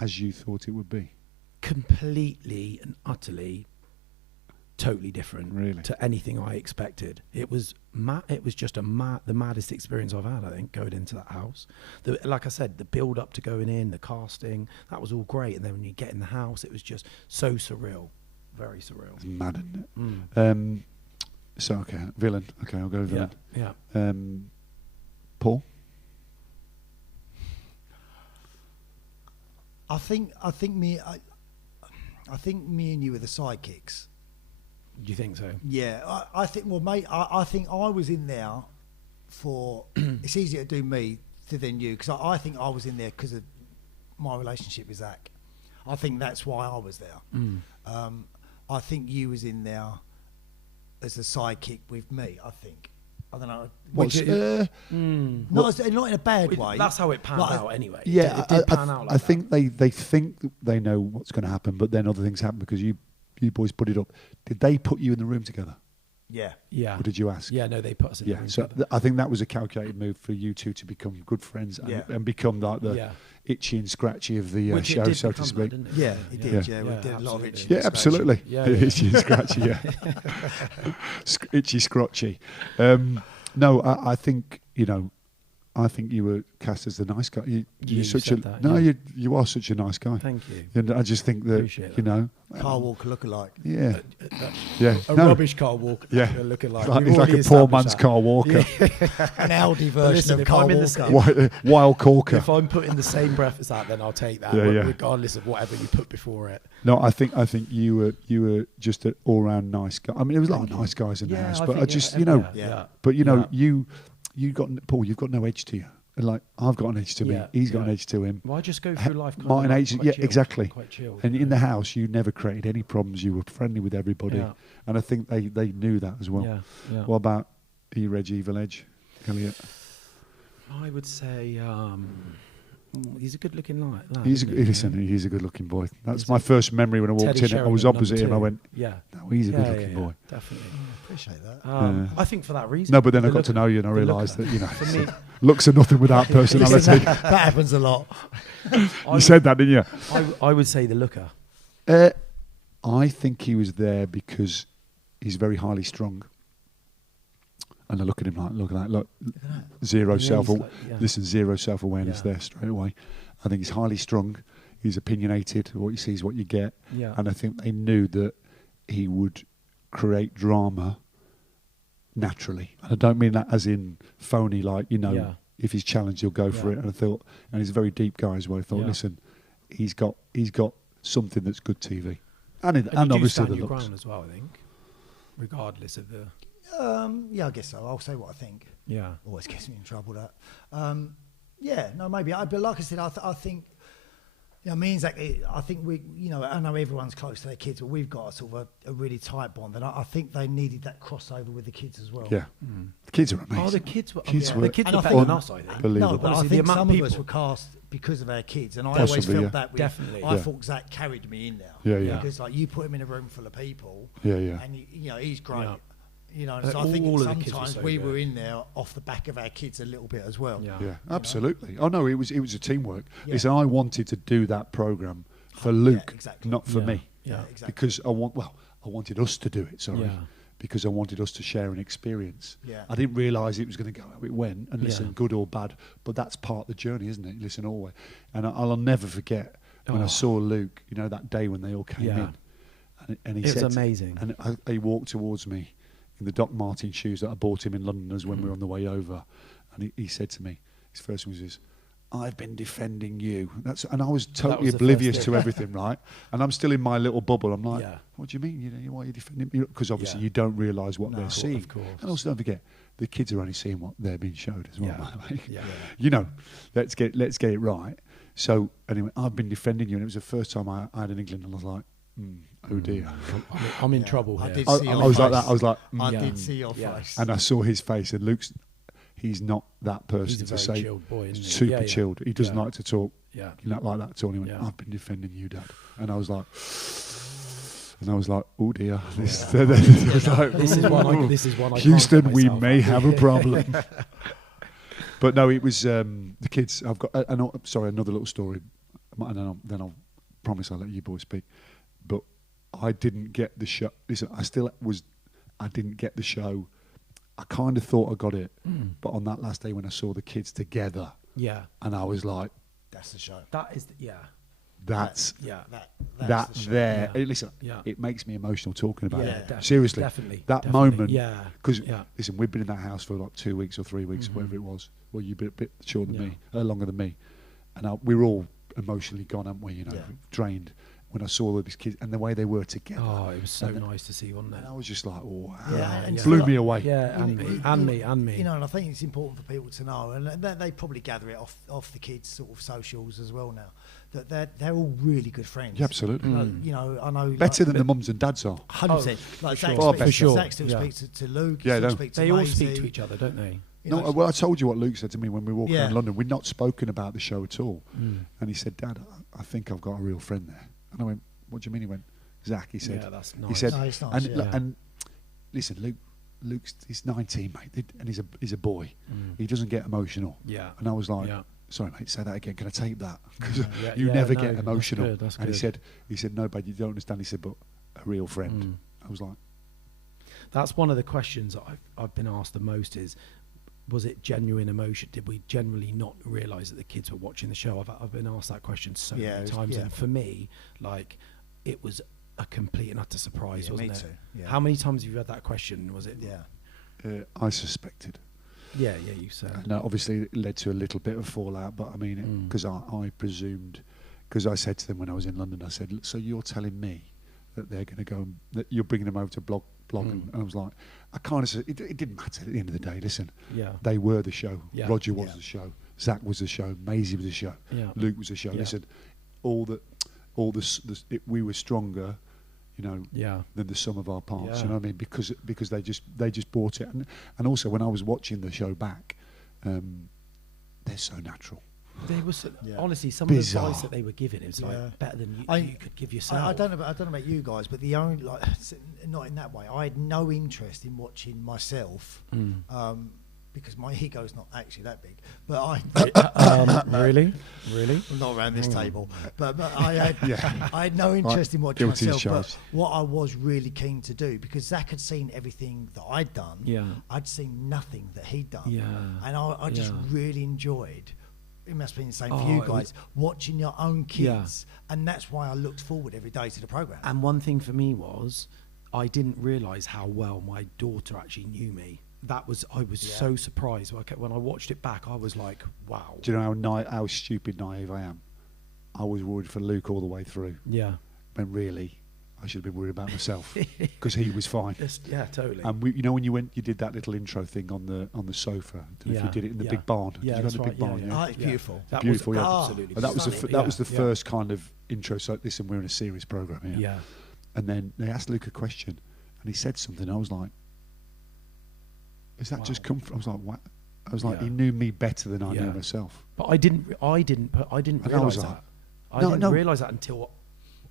as you thought it would be? Completely and utterly, totally different to anything I expected. It was it was just the maddest experience I've had, I think, going into that house. Like I said, the build up to going in, the casting, that was all great, and then when you get in the house, it was just so surreal, very surreal. It's mad, isn't it? So okay, villain. Okay, I'll go villain. Yeah. Paul. I think me and you were the sidekicks. Do you think so? Yeah, I think. Well, mate, I think I was in there for. It's easier to do me than you because I think I was in there because of my relationship with Zach. I think that's why I was there. I think you was in there as a sidekick with me. I think. I don't know. Not in a bad way. That's how it panned out anyway. Yeah, it did pan out like I think they think they know what's going to happen, but then other things happen because you boys put it up. Did they put you in the room together? Yeah. Or did you ask? Yeah, no, they put us in the room so together. I think that was a calculated move for you two to become good friends and become like the itchy and scratchy of the show, so to speak. Yeah, it did. Yeah, we did a lot of itchy. Yeah, absolutely. Yeah. Itchy and scratchy. Yeah, itchy, scratchy. No, I think I think you were cast as the nice guy. You're such a that, you are such a nice guy. Thank you. And I just think that Carl Walker lookalike. Yeah, a rubbish Carl Walker. Yeah, looking like he's like a poor man's Carl Walker. An Audi version of Carl Walker. Wild Corker. If I'm put in the same breath as that, then I'll take that, regardless of whatever you put before it. No, I think you were just an all round nice guy. I mean, there was a lot of nice guys in the house, but I just but you got Paul. You've got no edge to you. And like I've got an edge to me. He's got an edge to him. Well, I just go through life. Mine age, chilled, exactly. Quite chilled, and in the house, you never created any problems. You were friendly with everybody, and I think they knew that as well. Yeah. What about Reg Evil Edge, Elliot? I would say he's a good-looking lad. He's a good-looking boy. That's my first memory when I walked in. I was opposite him. I went, no, he's a good-looking boy. Definitely. Appreciate that. I think for that reason. No, but then I got to know you and I realised that for me, looks are nothing without personality. that happens a lot. You said that, didn't you? I would say the looker. I think he was there because he's very highly strung. And I look at him look, zero zero self-awareness there straight away. I think he's highly strung. He's opinionated. What you see is what you get. Yeah. And I think they knew that he would create drama naturally. And I don't mean that as in phony, if he's challenged, he'll go for it. And I thought, and he's a very deep guy as well. I thought, listen, he's got something that's good TV. And obviously the looks. Ground as well, I think, regardless of the... I guess so. I'll say what I think. Yeah. Always gets me in trouble, that. Maybe. But like I said, I think, me and Zach, I think we, I know everyone's close to their kids, but we've got sort of a really tight bond. And I think they needed that crossover with the kids as well. Yeah. The kids are amazing. Oh, the kids were better than us, I think. No, but I think some of us were cast because of our kids. And I always felt that. Definitely. I thought Zach carried me in there. Yeah. Because you put him in a room full of people. Yeah. And, he's great. Yeah. So I think sometimes we were in there off the back of our kids a little bit as well. Yeah, absolutely. Oh no, it was a teamwork. Listen, I wanted to do that program for Luke, not for me. Yeah, exactly. Because I wanted us to do it. Sorry, because I wanted us to share an experience. Yeah. I didn't realise it was going to go how it went. And listen, good or bad, but that's part of the journey, isn't it? Listen, always. And I'll never forget when I saw Luke. that day when they all came in, and he said, "It was amazing." And he walked towards me in the Doc Martin shoes that I bought him in London as when we were on the way over. And he said to me, his first one was, I've been defending you. And I was totally oblivious to everything, right? And I'm still in my little bubble. I'm like, what do you mean? Why are you defending me? Because obviously you don't realise what they're seeing. Of course. And also don't forget, the kids are only seeing what they're being showed as well, by the way. Yeah. Let's get it right. So anyway, I've been defending you. And it was the first time I had an inkling. And I was like, oh dear. I'm in trouble here. I was like that. I was like, I did see your face. And I saw his face, and he's not that person He's a to very say, chilled boy, isn't he? super chilled. He doesn't like to talk. Yeah. Not like that at all. He went, I've been defending you, Dad. And I was like, oh dear. This is one I Houston, we may have a problem. But no, it was the kids. I've got, another little story. And then I'll promise I'll let you boys speak. But I didn't get the show. Listen, I didn't get the show. I kind of thought I got it, but on that last day when I saw the kids together, and I was like, "That's the show. That is, that's that's there." Listen, it makes me emotional talking about it. Definitely, Seriously, definitely, moment, because yeah. Listen, we've been in that house for like 2 weeks or 3 weeks, whatever it was. Well, you've been a bit shorter than me, longer than me, and we were all emotionally gone, haven't we? You know, drained. When I saw all these kids and the way they were together. Oh, it was so nice to see, wasn't it? And I was just like, oh, and blew me away. Yeah, and me. You know, and I think it's important for people to know, and they probably gather it off the kids' sort of socials as well now, that they're all really good friends. Yeah, absolutely. You know, I know better than the mums and dads are. 100%. Like Zach still speaks to Luke. Yeah, they all speak to each other, don't they? No, well, I told you what Luke said to me when we walked around London. We'd not spoken about the show at all, and he said, "Dad, I think I've got a real friend there." And I went, "What do you mean?" He went, "Zach." He said, "Yeah, that's nice." He said, "Nice, and listen, he's 19, mate, and he's a boy. He doesn't get emotional." Yeah. And I was like, "Sorry, mate, say that again. Can I tape that? Because you never get emotional." That's and good. he said, "No, but you don't understand." He said, "But a real friend." I was like, "That's one of the questions that I've been asked the most is." Was it genuine emotion? Did we generally not realise that the kids were watching the show? I've been asked that question so many times, and for me, like, it was a complete and utter surprise, wasn't it? Me too. Yeah. How many times have you had that question? Was it? Yeah. I suspected. Yeah, you said. And obviously, it led to a little bit of fallout, but I mean, because I presumed, because I said to them when I was in London, I said, "So you're telling me that they're going to go, that you're bringing them over to blog?" And I was like, I kind of said, it didn't matter at the end of the day. Listen, they were the show. Yeah. Roger was the show. Zach was the show. Maisie was the show. Yeah. Luke was the show. Yeah. Listen, we were stronger, you know, than the sum of our parts. You know what I mean? Because they just bought it, and also when I was watching the show back, they're so natural. They were honestly some Bizarre. of the advice that they were giving. It was like better than you could give yourself. I don't know about you guys, but the only not in that way. I had no interest in watching myself because my ego's not actually that big. But really, I'm not around this table. But I had no interest in watching myself. But what I was really keen to do, because Zach had seen everything that I'd done, I'd seen nothing that he'd done, and I just really enjoyed. It must have been the same for you guys, watching your own kids. And that's why I looked forward every day to the programme. And one thing for me was, I didn't realise how well my daughter actually knew me. I was so surprised. When I watched it back, I was like, wow. Do you know how stupid naive I am? I was worried for Luke all the way through. Yeah. When really, I should have been worried about myself because he was fine. Yeah, totally. And you know when you did that little intro thing on the sofa. I don't know if you did it in the big barn. Yeah, did you that's go in the big barn? Yeah. Oh, it's beautiful. Beautiful. Absolutely. That was the first kind of intro. So listen, we're in a serious program here. Yeah. And then they asked Luke a question, and he said something. I was like, "Is that just come from?" I was like, "What?" I was like, "He knew me better than I knew myself." But I didn't realise that. I didn't realise that until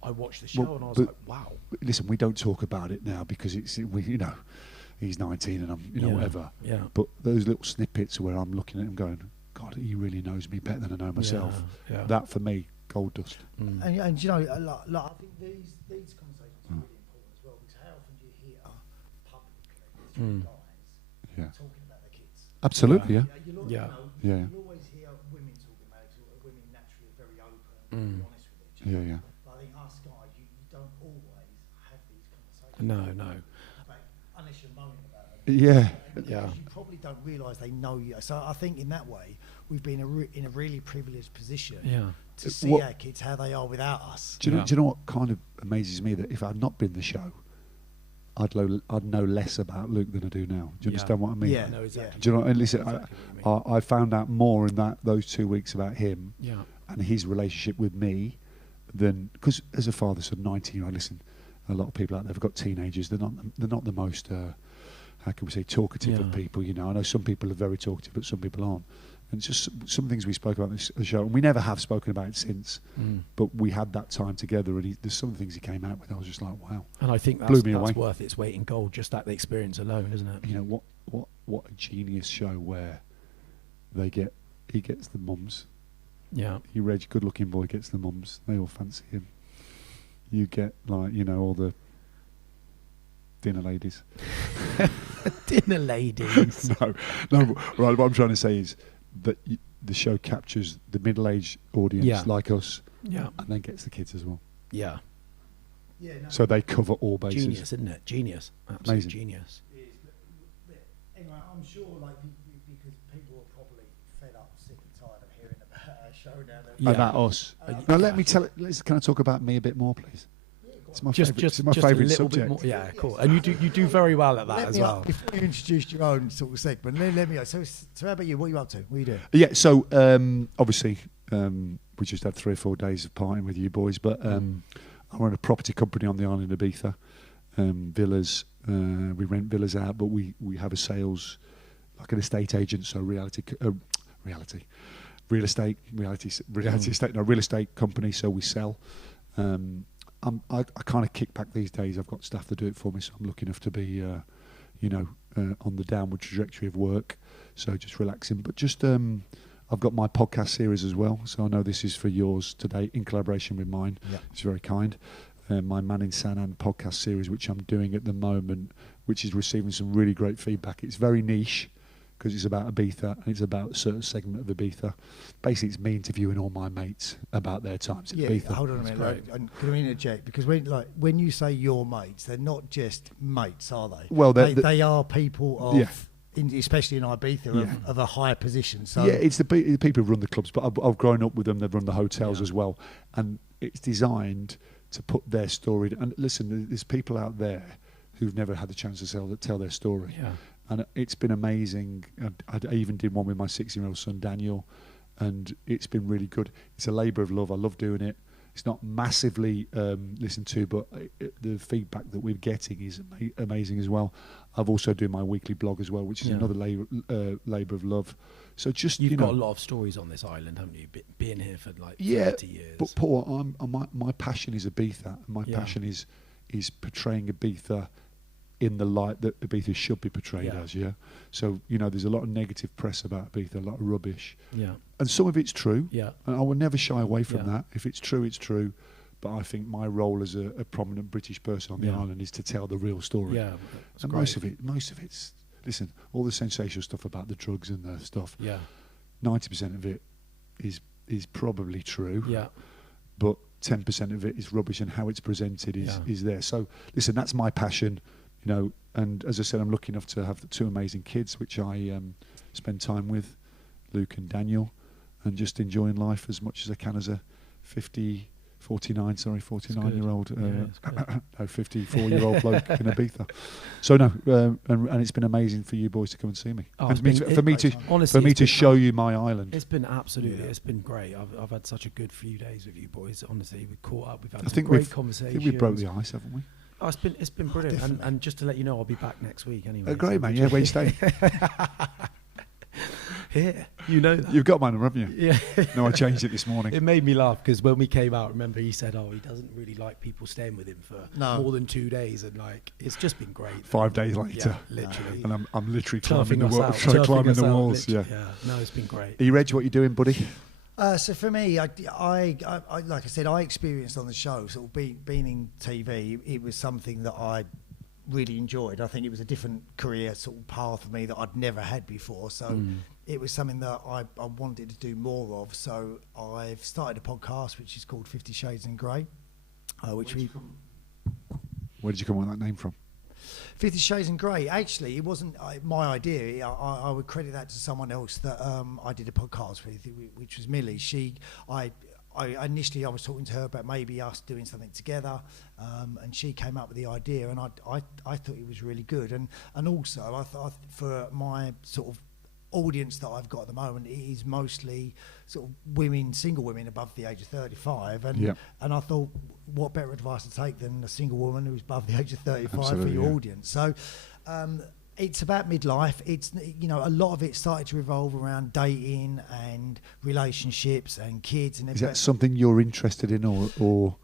I watched the show, and I was like, "Wow." Listen, we don't talk about it now because he's 19 and I'm whatever. Yeah. But those little snippets where I'm looking at him going, "God, he really knows me better than I know myself." Yeah. That for me, gold dust. And you know, I think these conversations are really important as well, because how often do you hear publicly guys talking about their kids? Absolutely, You'll always hear women talking about it, or women naturally are very open and honest with each other. Yeah. But I think us guys, you don't always have these conversations. No. Unless you're moaning about it. Yeah. You probably don't realise they know you. So I think in that way, we've been in a really privileged position to see our kids how they are without us. Do you know what kind of amazes me? That if I'd not been the show, I'd know less about Luke than I do now. Do you understand what I mean? Yeah, no, exactly. Do you know? And listen, Exactly what I found out more in those 2 weeks about him Yeah. and his relationship with me than, because as a father, so 19-year-old, listen, a lot of people out there have got teenagers. They're not the most how can we say, talkative of people. You know, I know some people are very talkative, but some people aren't. And it's just some things we spoke about in the show, and we never have spoken about it since. But we had that time together, and there's some things he came out with. I was just like, wow. And I think Blew me that's away. worth its weight in gold. Just that the experience alone, isn't it? You know what a genius show where he gets the mums. Yeah. Reg, good-looking boy, gets the mums. They all fancy him. You get all the dinner ladies. Dinner ladies. no. Right. What I'm trying to say is that the show captures the middle-aged audience like us, and then gets the kids as well. Yeah. Yeah. No, So they cover all bases. Genius, isn't it? Genius. Absolute Amazing. genius. anyway, I'm sure, because people are probably fed up, sick and tired of hearing about our show now. About us. Now let me tell it. Can I talk about me a bit more, please? It's my favourite subject. More, yeah, cool. And you do very well at that as well. Before you introduced your own sort of segment, let me go. So how about you? What are you up to? What are you doing? Yeah, so obviously we just had 3 or 4 days of partying with you boys, but I run a property company on the island of Ibiza, villas. We rent villas out, but we have a sales, like an estate agent, so real estate company, so we sell. I kind of kick back these days. I've got staff to do it for me, so I'm lucky enough to be, on the downward trajectory of work. So just relaxing. But just, I've got my podcast series as well. So I know this is for yours today in collaboration with mine. Yeah. It's very kind. My Man in Sanan podcast series, which I'm doing at the moment, which is receiving some really great feedback. It's very niche, because it's about Ibiza and it's about a certain segment of Ibiza. Basically, it's me interviewing all my mates about their times at Ibiza. Hold on a minute. Can I interject? Because when you say your mates, they're not just mates, are they? Well, they are people of, especially in Ibiza, of a higher position. So it's the people who run the clubs, but I've grown up with them. They've run the hotels as well, and it's designed to put their story. And listen, there's people out there who've never had the chance to tell their story. Yeah. And it's been amazing. I even did one with my 6-year-old son, Daniel, and it's been really good. It's a labour of love. I love doing it. It's not massively listened to, but the feedback that we're getting is amazing as well. I've also done my weekly blog as well, which is another labour of love. So just you've got a lot of stories on this island, haven't you? Being here for 30 years. But Paul, my passion is Ibiza, and my passion is portraying Ibiza in the light that Ibiza should be portrayed as, So, there's a lot of negative press about Ibiza, a lot of rubbish. Yeah. And some of it's true. Yeah. And I will never shy away from that. If it's true, it's true. But I think my role as a prominent British person on the island is to tell the real story. Yeah. And most of it's, listen, all the sensational stuff about the drugs and the stuff, 90% of it is probably true. Yeah. But 10% of it is rubbish, and how it's presented is there. So, listen, that's my passion. And as I said, I'm lucky enough to have the 2 amazing kids, which I spend time with, Luke and Daniel, and just enjoying life as much as I can as a 49-year-old, 54-year-old bloke in Ibiza. So and it's been amazing for you boys to come and see me, and for me to show you my island. It's been it's been great. I've had such a good few days with you boys. Honestly, we caught up. We've had some great conversations. I think we broke the ice, haven't we? Oh, it's been brilliant, and just to let you know, I'll be back next week anyway. Great, man. Yeah, where you staying? Here, you know that. You've got my number, haven't you? Yeah. No, I changed it this morning. It made me laugh because when we came out, remember he said, he doesn't really like people staying with him for more than 2 days, and it's just been great. 5 days later, literally, and I'm literally climbing the walls. Yeah. No, it's been great. Are you ready? What you doing, buddy? So for me, I like I said, I experienced on the show, sort of being in TV. It was something that I really enjoyed. I think it was a different career sort of path for me that I'd never had before. So it was something that I wanted to do more of. So I've started a podcast which is called 50 Shades in Grey. Where did you come up with that name from? 50 Shades in Grey. Actually, it wasn't my idea. I would credit that to someone else that I did a podcast with, which was Millie. Initially I was talking to her about maybe us doing something together, and she came up with the idea, and I thought it was really good, and also I thought for my sort of audience that I've got at the moment, it is mostly sort of single women above the age of 35, and I thought, what better advice to take than a single woman who's above the age of 35 for your audience. So it's about midlife. It's a lot of it started to revolve around dating and relationships and kids and everything. Is that something you're interested in, or?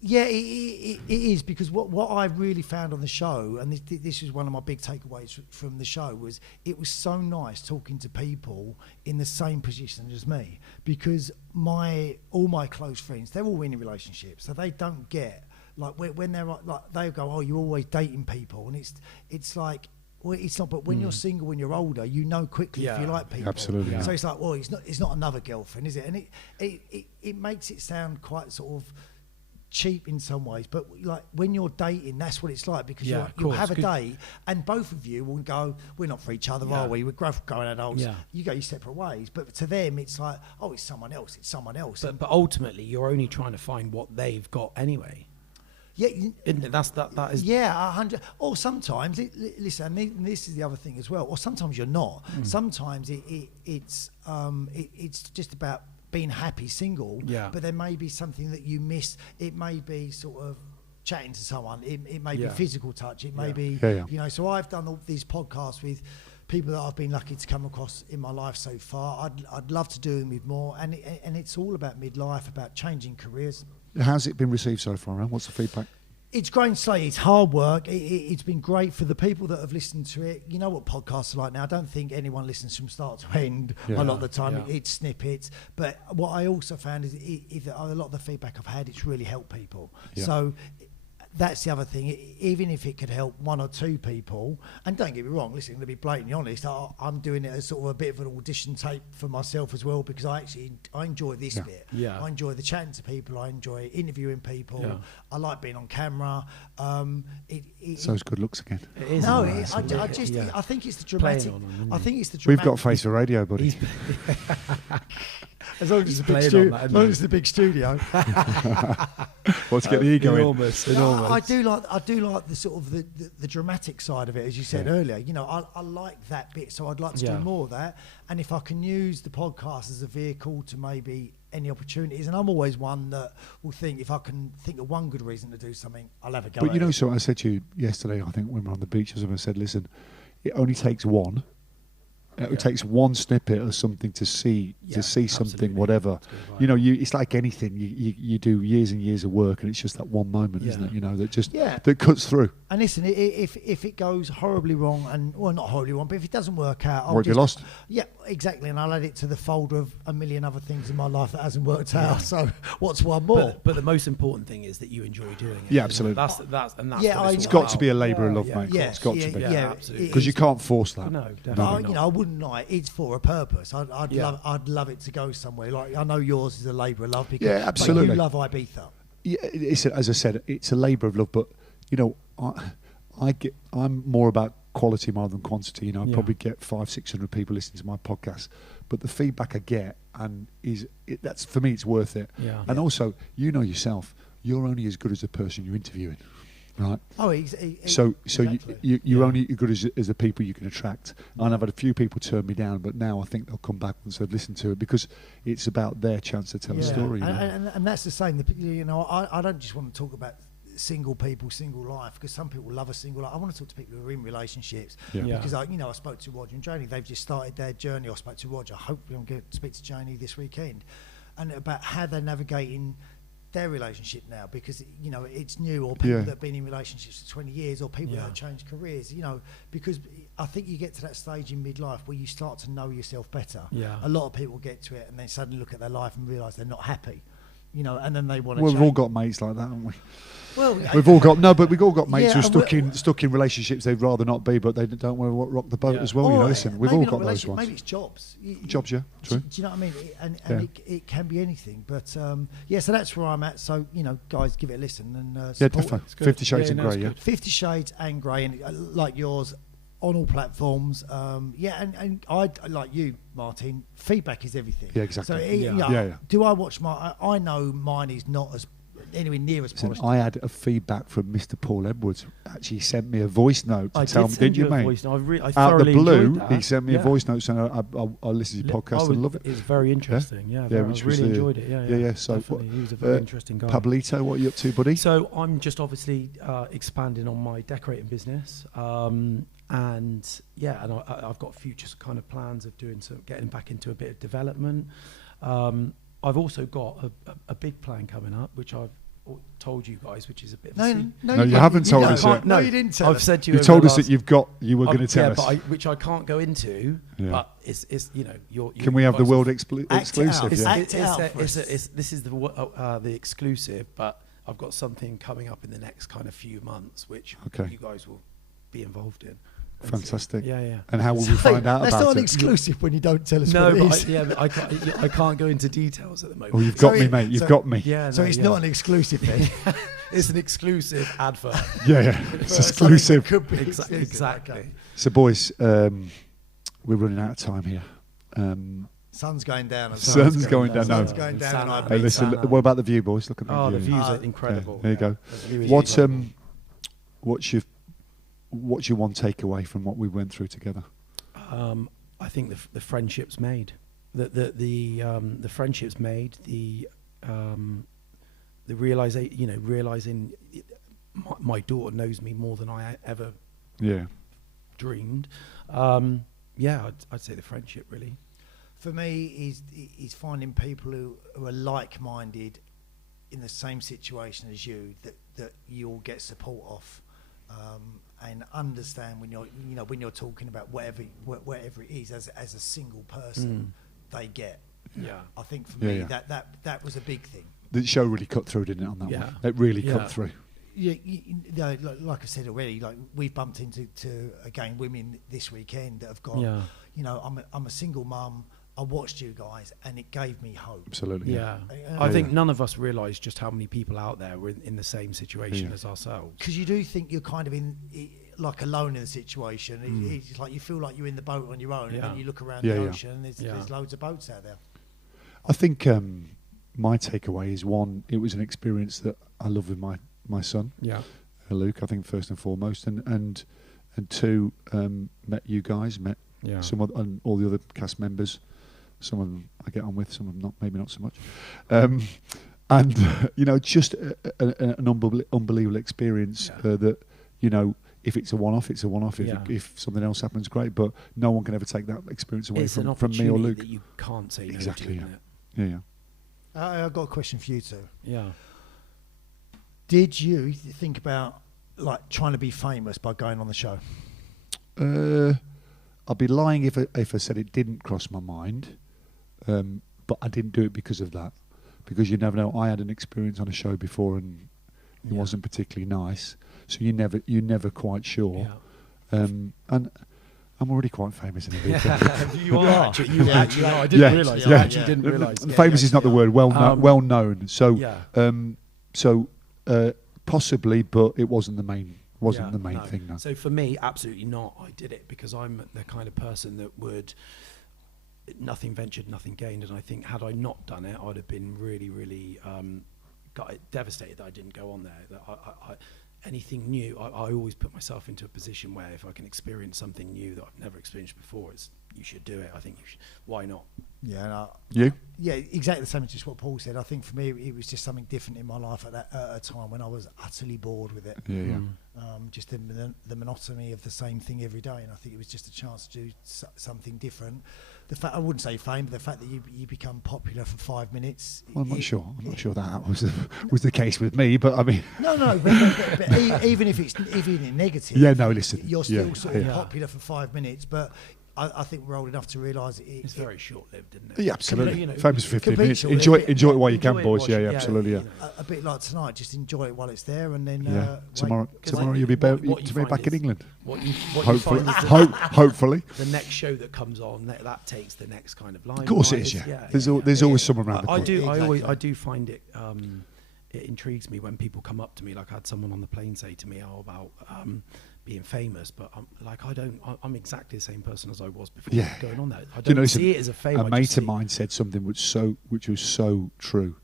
Yeah, it is, because what I really found on the show, and this is one of my big takeaways from the show, was it was so nice talking to people in the same position as me, because all my close friends, they're all in relationships, so they don't get, like when they're like, they go, oh, you're always dating people, and it's like, well, it's not. But when you're single, when you're older, you know quickly if you like people. Absolutely. Yeah. So it's like, well, it's not another girlfriend, is it? And it makes it sound quite sort of cheap in some ways, but like when you're dating, that's what it's like, because you'll have a date and both of you will go, we're not for each other, are we? We're growing adults. You go your separate ways, but to them it's like, oh, it's someone else. But ultimately you're only trying to find what they've got anyway. Yeah, isn't it? That is. Yeah, 100. Or sometimes, listen, and this is the other thing as well. Or sometimes you're not. Sometimes it's just about being happy single. Yeah. But there may be something that you miss. It may be sort of chatting to someone. It may be physical touch. It may be, you know. So I've done all these podcasts with people that I've been lucky to come across in my life so far. I'd love to do them with more. And it's all about midlife, about changing careers. How's it been received so far, Aaron? What's the feedback? It's growing slowly. It's hard work. It's been great for the people that have listened to it. You know what podcasts are like now. I don't think anyone listens from start to end a lot of the time. It's snippets. But what I also found is that a lot of the feedback I've had, it's really helped people. Yeah. So that's the other thing. Even if it could help one or two people, and don't get me wrong, listen, to be blatantly honest, I'm doing it as sort of a bit of an audition tape for myself as well, because I enjoy this bit. Yeah. I enjoy the chatting to people. I enjoy interviewing people. Yeah. I like being on camera. So it's good looks again. It is. No, I think it's the dramatic. We've got face for radio, buddy. As long as it's the big studio. Well, to get the ego enormous. I do like the sort of the dramatic side of it, as you said earlier. You know, I like that bit, so I'd like to do more of that. And if I can use the podcast as a vehicle to maybe any opportunities, and I'm always one that will think, if I can think of one good reason to do something, I'll have a go. But you know, so I said to you yesterday, I think when we were on the beach, I said, listen, it only takes one. It takes one snippet or something to see something, whatever. You know, it's like anything. You do years and years of work, and it's just that one moment, isn't it? You know, that just that cuts through. And listen, if it goes horribly wrong, not horribly wrong, but if it doesn't work out, or if you're lost. Yeah, exactly. And I'll add it to the folder of a million other things in my life that hasn't worked out. So what's one more? But the most important thing is that you enjoy doing it. Yeah, absolutely. That's it's got to be a labour of love, mate. It's got to be. Yeah, absolutely. Because you can't force that. No, definitely not. You know, I wouldn't lie. It's for a purpose. I'd love it to go somewhere. Like, I know yours is a labour of love, because absolutely. You love Ibiza. Yeah, as I said, it's a labour of love. But you know, I'm more about quality more than quantity. You know, I probably get 500-600 people listening to my podcast, but the feedback I get that's for me, it's worth it. Yeah. And also, you know yourself, you're only as good as the person you're interviewing. Right. Oh, so exactly. you're only as good as the people you can attract. And I've had a few people turn me down, but now I think they'll come back once they've listened to it, because it's about their chance to tell a story. And that's the same. You know, I don't just want to talk about single people, single life, because some people love a single life. I want to talk to people who are in relationships, because I spoke to Roger and Janie. They've just started their journey. I spoke to Roger. Hopefully I'm going to speak to Janie this weekend, and about how they're navigating their relationship now, because you know it's new, or people that have been in relationships for 20 years, or people that have changed careers, you know, because I think you get to that stage in midlife where you start to know yourself better. A lot of people get to it and then suddenly look at their life and realise they're not happy, you know, and then they want to we've all got mates like that, haven't we? Well, we've all got mates who are stuck in relationships they'd rather not be, but they don't want to rock the boat as well. You know, listen, we've all got those ones. Maybe it's jobs. Jobs, yeah, true. Do you know what I mean? And it can be anything. But so that's where I'm at. So, you know, guys, give it a listen and definitely. 50 Shades and Grey, 50 Shades and Grey, and like yours, on all platforms. And I, like you, Martin, feedback is everything. Yeah, exactly. So do I watch I know mine is not as anywhere near as polished. I had a feedback from Mr. Paul Edwards. Actually, he sent me a voice note to tell me, didn't you, mate? I Out the blue, he sent me a voice note saying, I'll listen to your podcast and love it. It's very interesting, I really enjoyed it. Yeah. So he was a very interesting guy. Pablito, what are you up to, buddy? So I'm just obviously expanding on my decorating business. And I've got future kind of plans of getting back into a bit of development. I've also got a big plan coming up, which I've told you guys, which is a bit. No, you haven't told us yet. No, you didn't tell us. I've said to you. You told us that you were going to tell us, but which I can't go into. Yeah. But it's you know Can we have the world exclusive? This is the exclusive, but I've got something coming up in the next kind of few months, which you guys will be involved in. Fantastic. Yeah. And how will we find out That's about not an it? exclusive when you don't tell us No, what it but is. I can't go into details at the moment. Oh, you've got me, mate. You've got me. Yeah, So it's not an exclusive then. It's an exclusive advert. Yeah. It's exclusive. Could be Exactly. Okay. So, boys, we're running out of time here. Sun's going down. Sun's going down. Sun's No. going down. Santa. Hey, listen. Santa. What about the view, boys? Look at the Oh, view. the views are incredible. There you go. The view is What's your one takeaway from what we went through together? I think the friendships made, the friendships made, the realizing my daughter knows me more than I ever dreamed. I'd say the friendship really. For me, is finding people who are like-minded in the same situation as you, that you'll get support off, and understand when you're talking about whatever it is as a single person, they get. Yeah, I think for me that was a big thing. The show really cut through, didn't it? On that one, it really cut through. Yeah, like I said already, like we've bumped into again women this weekend that have gone. I'm a single mum. I watched you guys, and it gave me hope. Absolutely. I think none of us realise just how many people out there were in the same situation as ourselves. Because you do think you're kind of like alone in the situation. It's like you feel like you're in the boat on your own, and then you look around the ocean, and there's loads of boats out there. I think my takeaway is, one, it was an experience that I love with my son, Luke. I think first and foremost, and two, met you guys, some of and all the other cast members. Some of them I get on with, some of them not, maybe not so much. And just an unbelievable experience that, if it's a one-off, it's a one-off. If something else happens, great. But no one can ever take that experience away from me or Luke. That you can't say exactly. No to, Yeah. I've got a question for you two. Yeah. Did you think about like trying to be famous by going on the show? I'd be lying if I said it didn't cross my mind. But I didn't do it because of that. Because you never know. I had an experience on a show before, and it wasn't particularly nice. So you're never quite sure. Yeah. And I'm already quite famous in the big You are actually. You actually are. I didn't realise. I actually didn't realise. Famous is not the word. Well known. So possibly, but it wasn't the main. The main thing. No. So for me, absolutely not. I did it because I'm the kind of person that would. Nothing ventured, nothing gained, and I think had I not done it, I'd have been really, really devastated that I didn't go on there. That I anything new, I always put myself into a position where if I can experience something new that I've never experienced before, you should do it. I think you should. Why not? Yeah. You? Yeah, exactly the same as just what Paul said. I think for me, it was just something different in my life at a time when I was utterly bored with it. Yeah. Just the monotony of the same thing every day, and I think it was just a chance to do something different. The fact, I wouldn't say fame, but the fact that you become popular for 5 minutes. Well, I'm not sure that was the case with me, but I mean. No, but even if it's negative. Yeah, no, listen. You're still sort of popular for 5 minutes, but I think we're old enough to realise it's very short-lived, isn't it? Yeah, absolutely. Famous for 15 minutes. Enjoy it while you can, boys. Yeah, absolutely. Yeah. A bit like tonight, just enjoy it while it's there, and then tomorrow you'll be back in England. Hopefully. The next show that comes on that takes the next kind of line. Of course it is. Yeah. There's always someone around the corner. I do find it. It intrigues me when people come up to me. Like I had someone on the plane say to me, about being famous, but I'm exactly the same person as I was before going on that. I don't see it as a fame. A mate of mine said something which was so true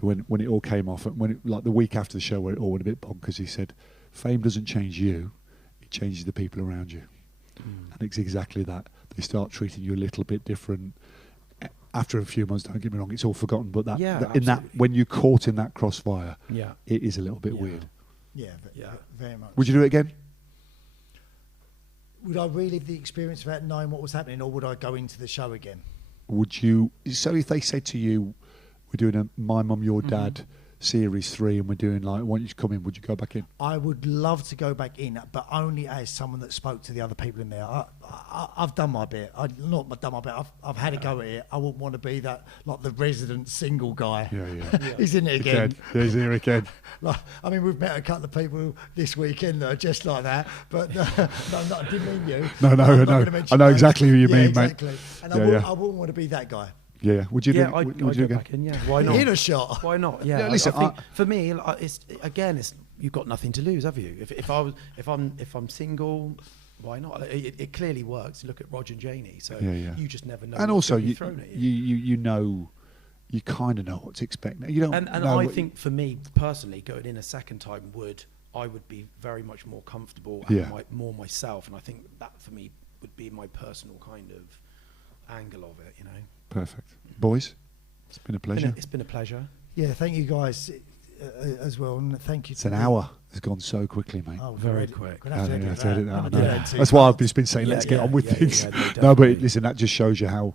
when it all came off, and when it, like the week after the show where it all went a bit bonkers. He said, "Fame doesn't change you; it changes the people around you." And it's exactly that. They start treating you a little bit different. After a few months, don't get me wrong, it's all forgotten. But in that, when you're caught in that crossfire, it is a little bit weird. Yeah, very much. Would you do it again? Would I relive the experience without knowing what was happening, or would I go into the show again? Would you? So if they said to you, "We're doing a My Mum, Your Dad series 3 and we're doing like, I want you to come in, would you go back in? I would love to go back in, but only as someone that spoke to the other people in there. I've done my bit. I've had a go at it. I wouldn't want to be that, like the resident single guy. Yeah. He's in it again. He's here again. Like, I mean, we've met a couple of people this weekend that are just like that. But no, I didn't mean you. No. I know exactly who you mean, exactly. mate. And I wouldn't want to be that guy. Yeah. Would you? Yeah, would I'd you go back in. Yeah, why not? In a shot. Why not? Yeah. Yeah, listen, I think for me, it's you've got nothing to lose, have you? If I'm single, why not? It clearly works. You look at Roger and Janie, so you just never know. And also, you know, you kind of know what to expect. You don't. And I think for me personally, going in a second time I would be very much more comfortable and more myself, and I think that for me would be my personal kind of angle of it, you know. Perfect. Boys, it's been a pleasure. It's been a pleasure. Yeah, thank you guys as well, and thank you. It's an hour. It's gone so quickly, mate. Oh, very quick. That's why I've just been saying, let's get on with things. No, but listen, that just shows you how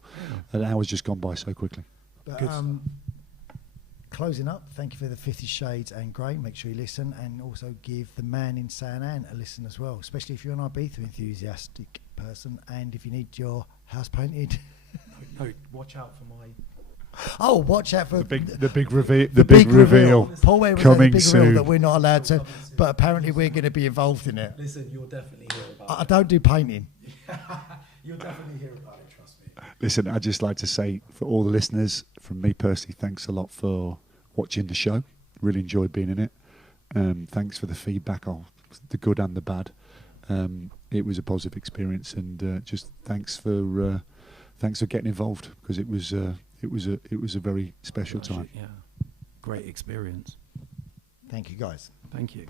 an hour's just gone by so quickly. But, closing up, thank you for the 50 Shades and Grey. Make sure you listen, and also give The Man in San Ann a listen as well, especially if you're an Ibiza enthusiastic person, and if you need your house painted. No, watch out for my. Oh, watch out for the big reveal. Paul Ware was coming the big soon. reveal that we're not allowed to, but apparently we're going to be involved in it. Listen, you'll definitely hear about it. I don't do painting. You'll definitely hear about it, trust me. Listen, I'd just like to say, for all the listeners, from me personally, thanks a lot for watching the show. Really enjoyed being in it. Thanks for the feedback, the good and the bad. It was a positive experience, and just thanks for getting involved, because it was a very special time. Yeah, great experience. Thank you, guys. Thank you.